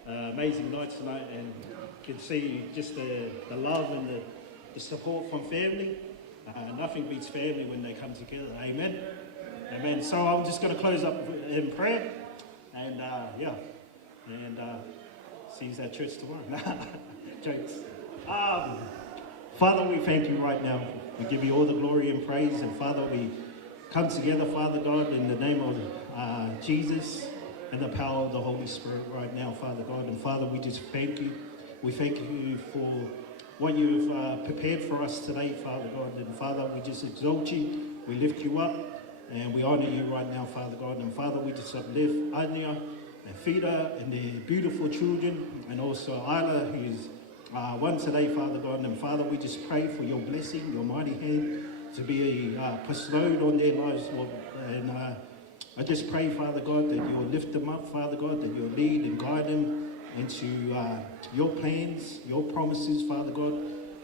amazing night tonight, and you can see just the love and the support from family. Nothing beats family when they come together. Amen. Amen. So I'm just going to close up in prayer, and see you at church tomorrow. Jokes. Father, we thank you right now. We give you all the glory and praise, and Father, we come together, Father God, in the name of Jesus and the power of the Holy Spirit right now, Father God. And Father, we just thank you. We thank you for what you've prepared for us today, Father God. And Father, we just exalt you, we lift you up, and we honor you right now, Father God. And Father, we just uplift Anya and Fida and their beautiful children, and also Isla, who is one today, Father God. And Father, we just pray for your blessing, your mighty hand to be bestowed on their lives, Lord. And I just pray, Father God, that you'll lift them up, Father God, that you'll lead and guide them into your plans, your promises, Father God,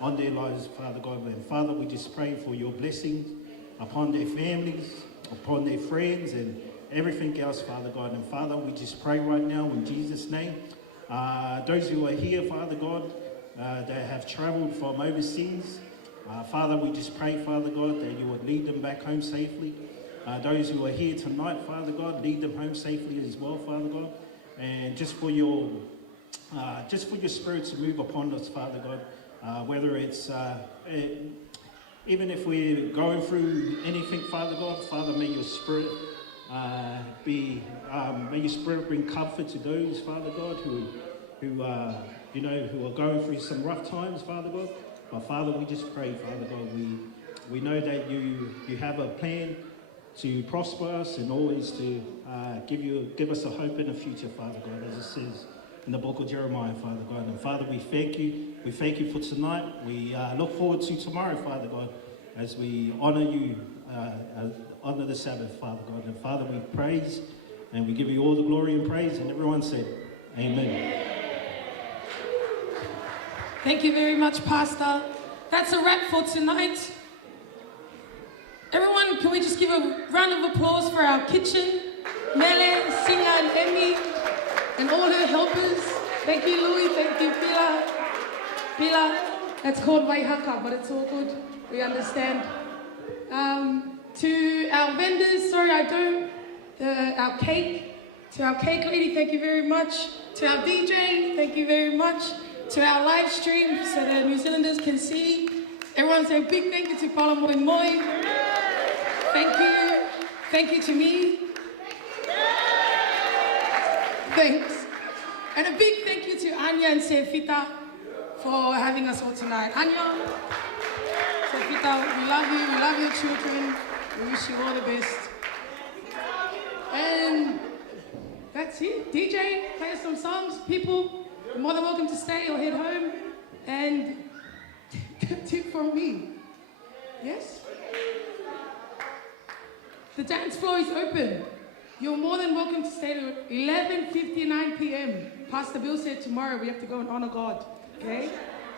on their lives, Father God. And Father, we just pray for your blessings upon their families, upon their friends, and everything else, Father God. And Father, we just pray right now in Jesus' name, those who are here, Father God, that have traveled from overseas, Father, we just pray, Father God, that you would lead them back home safely. Those who are here tonight, Father God, lead them home safely as well, Father God. And just for your spirit to move upon us, Father God, whether it's even if we're going through anything, Father God, Father, may your spirit bring comfort to those, Father God, who are going through some rough times, Father God. But Father, we just pray, Father God, we know that you have a plan to prosper us and always to give us a hope in the future, Father God, as it says in the book of Jeremiah, Father God. And Father, we thank you. We thank you for tonight. We look forward to tomorrow, Father God, as we honor you, honor the Sabbath, Father God. And Father, we praise and we give you all the glory and praise. And everyone said, Amen. Thank you very much, Pastor. That's a wrap for tonight. Everyone, can we just give a round of applause for our kitchen, Mele, Singer, and Emmy, and all her helpers. Thank you, Louis. Thank you, Pila. That's called Waihaka, but it's all good. We understand. To our vendors, sorry I don't. Our cake. To our cake lady, thank you very much. To our DJ, thank you very much. To our live stream, so the New Zealanders can see. Everyone say a big thank you to Paula Moimoi. Thank you. Thank you to me. Thanks. And a big thank you to Anya and Sefita for having us all tonight. Anya, Sefita, we love you. We love your children. We wish you all the best. And that's it. DJ, play us some songs. People, you're more than welcome to stay or head home. And tip from me. Yes? The dance floor is open. You're more than welcome to stay to 11:59 p.m. Pastor Bill said tomorrow we have to go and honor God. Okay?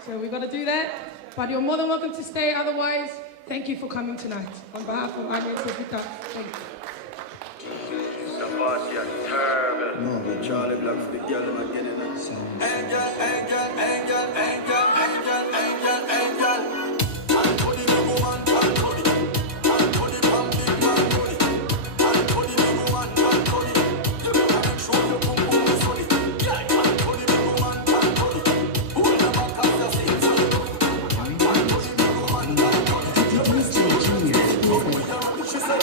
So we've got to do that. But you're more than welcome to stay. Otherwise, thank you for coming tonight. On behalf of Anya and Sofita, thank you. No, but Charlie Black's the girl and I'm getting that sound. Angel, angel, angel, angel, angel, angel, angel. And for the big woman, and for the big man, and for the big woman, and for the. You better make sure you boom boom is funny. Yeah, and for the big woman, and for the. Who will never come to see it? And for the big woman, and for the. She said,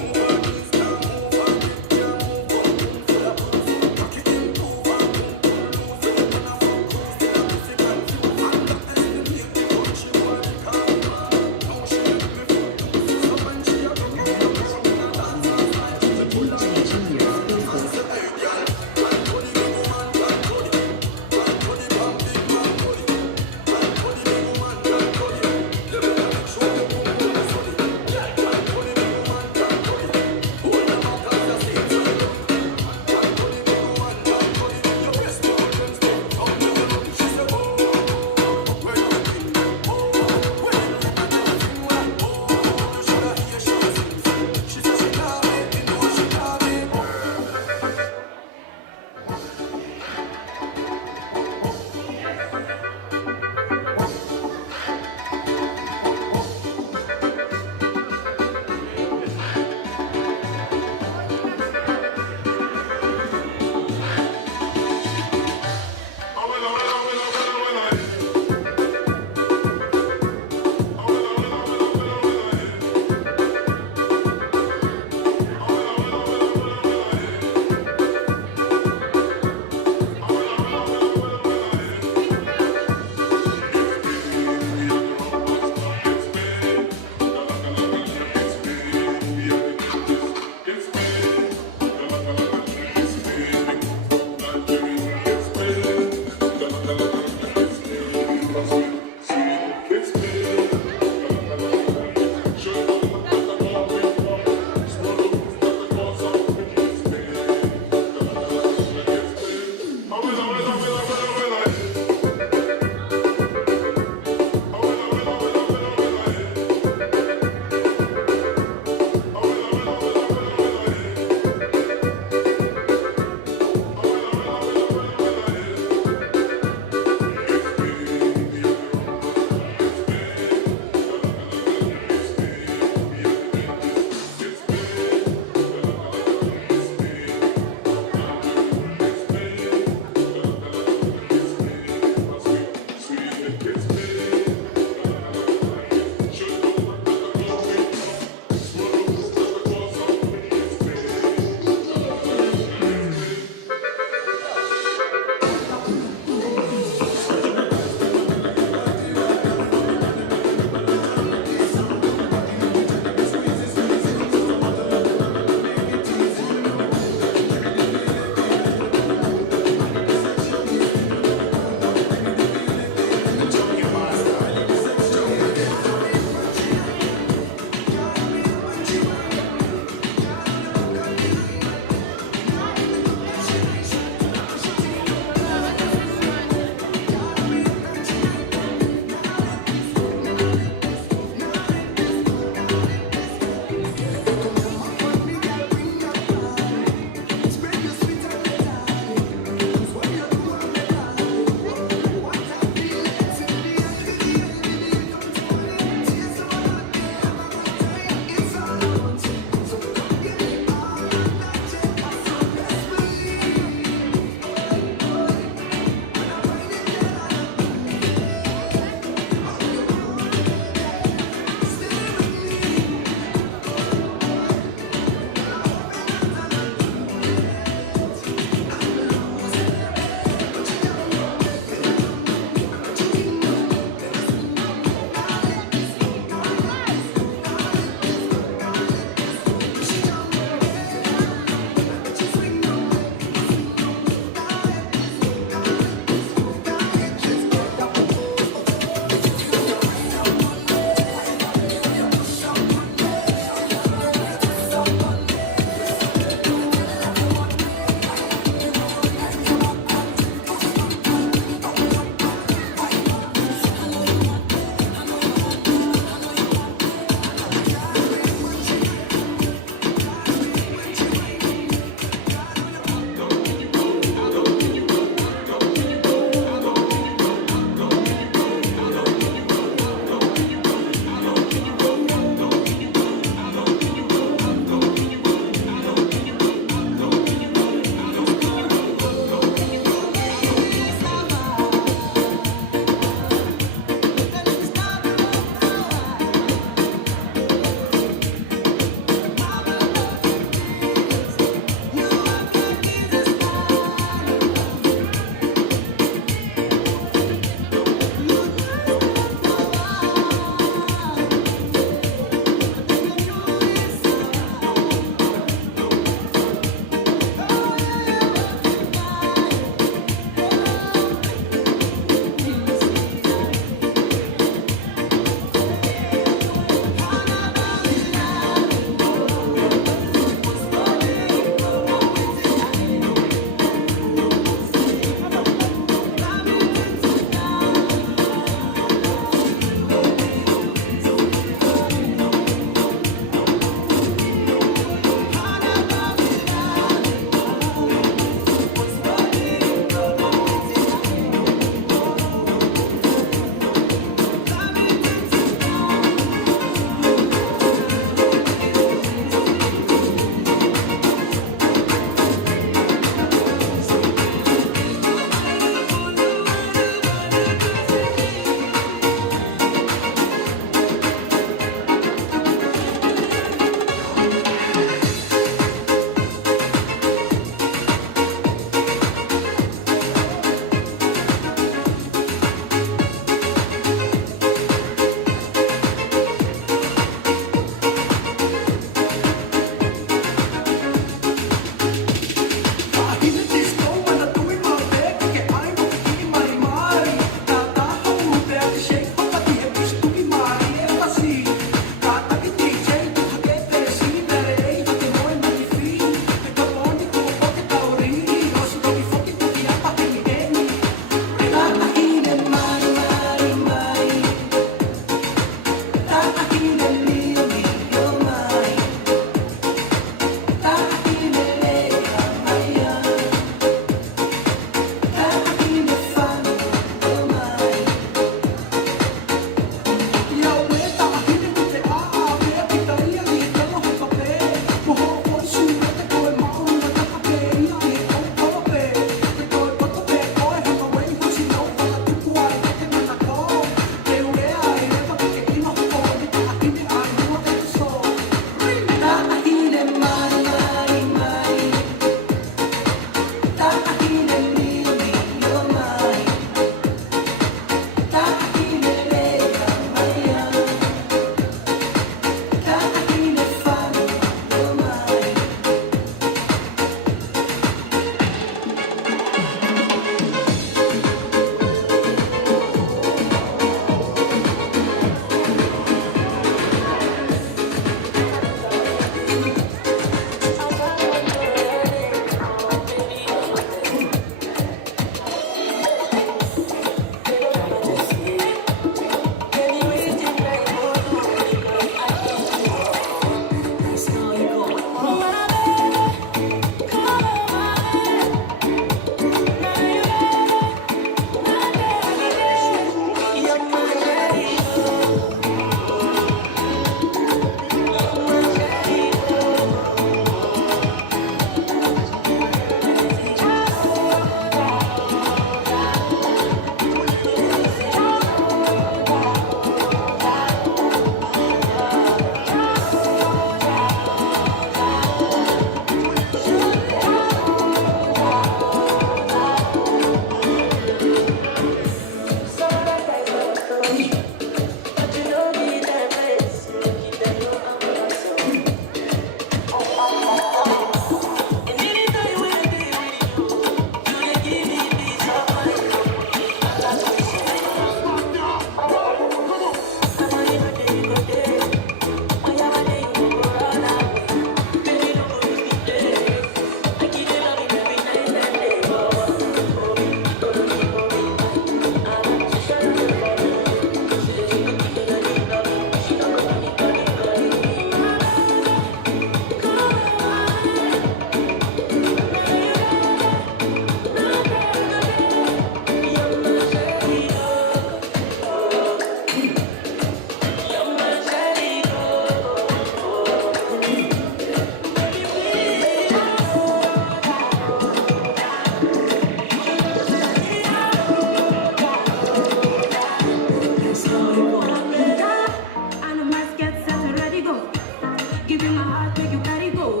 make you carry go.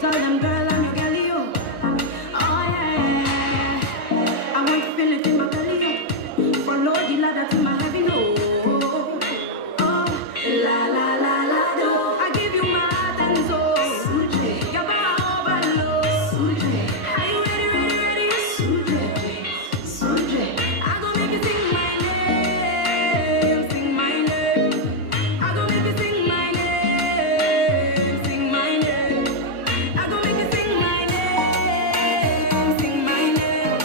Tell them, girl, I'm your girl, yo. Oh yeah, I want to feel it in my belly, yo. Follow the ladder to my heavy low. Oh, la la la la do. I give you my heart and soul. You're my overload. Are you ready, ready, ready? I gon' make you sing my name, sing my name. I gon' make you sing my name, sing my name. I gon' make you sing my name, sing my name.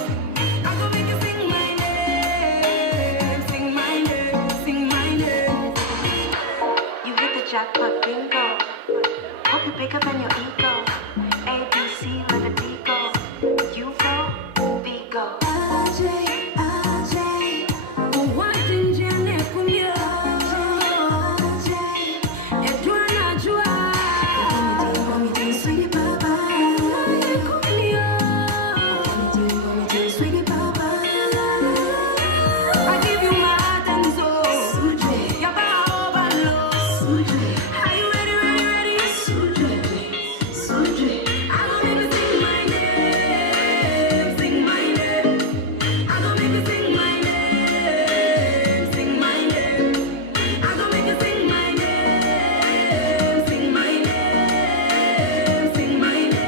I gon' make you sing my name, sing my name, sing my name. You hit the jackpot bingo. Hope you're bigger than your ego. A, B, C, let it be go. You go, we go. I give you my heart and soul. You're my overload. Are you ready, ready, ready? I gon' make you sing my name, sing my name. I gon' make you sing my name, sing my name. I gon' make you sing my name, sing my name, sing my name.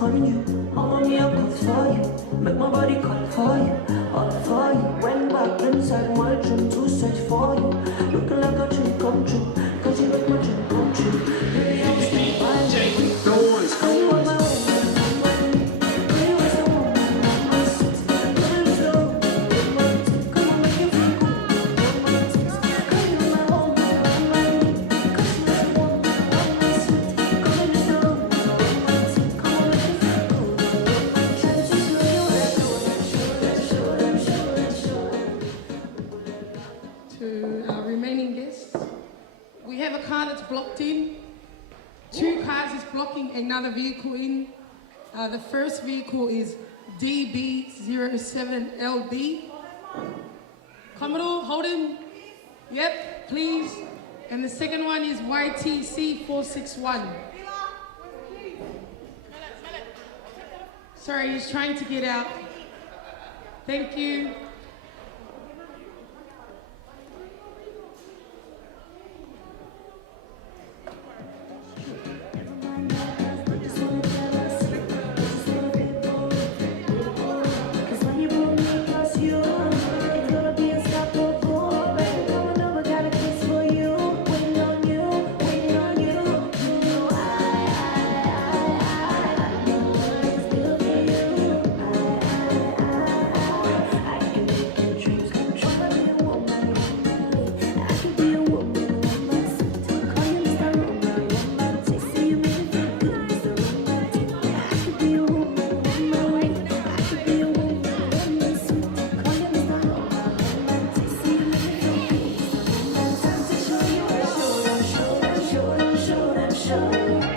calling you. I want me a call for you. Make my body call for you. All for you. Went back inside my dream to search for you. Looking like a dream come true. Cause you make my dream come true. Baby, I was staying by you. No one's coming on my way. 2 cars is blocking another vehicle in. The first vehicle is DB07LB. Commodore, Holden. Yep, please. And the second one is YTC461. Sorry, he's trying to get out. Thank you. Show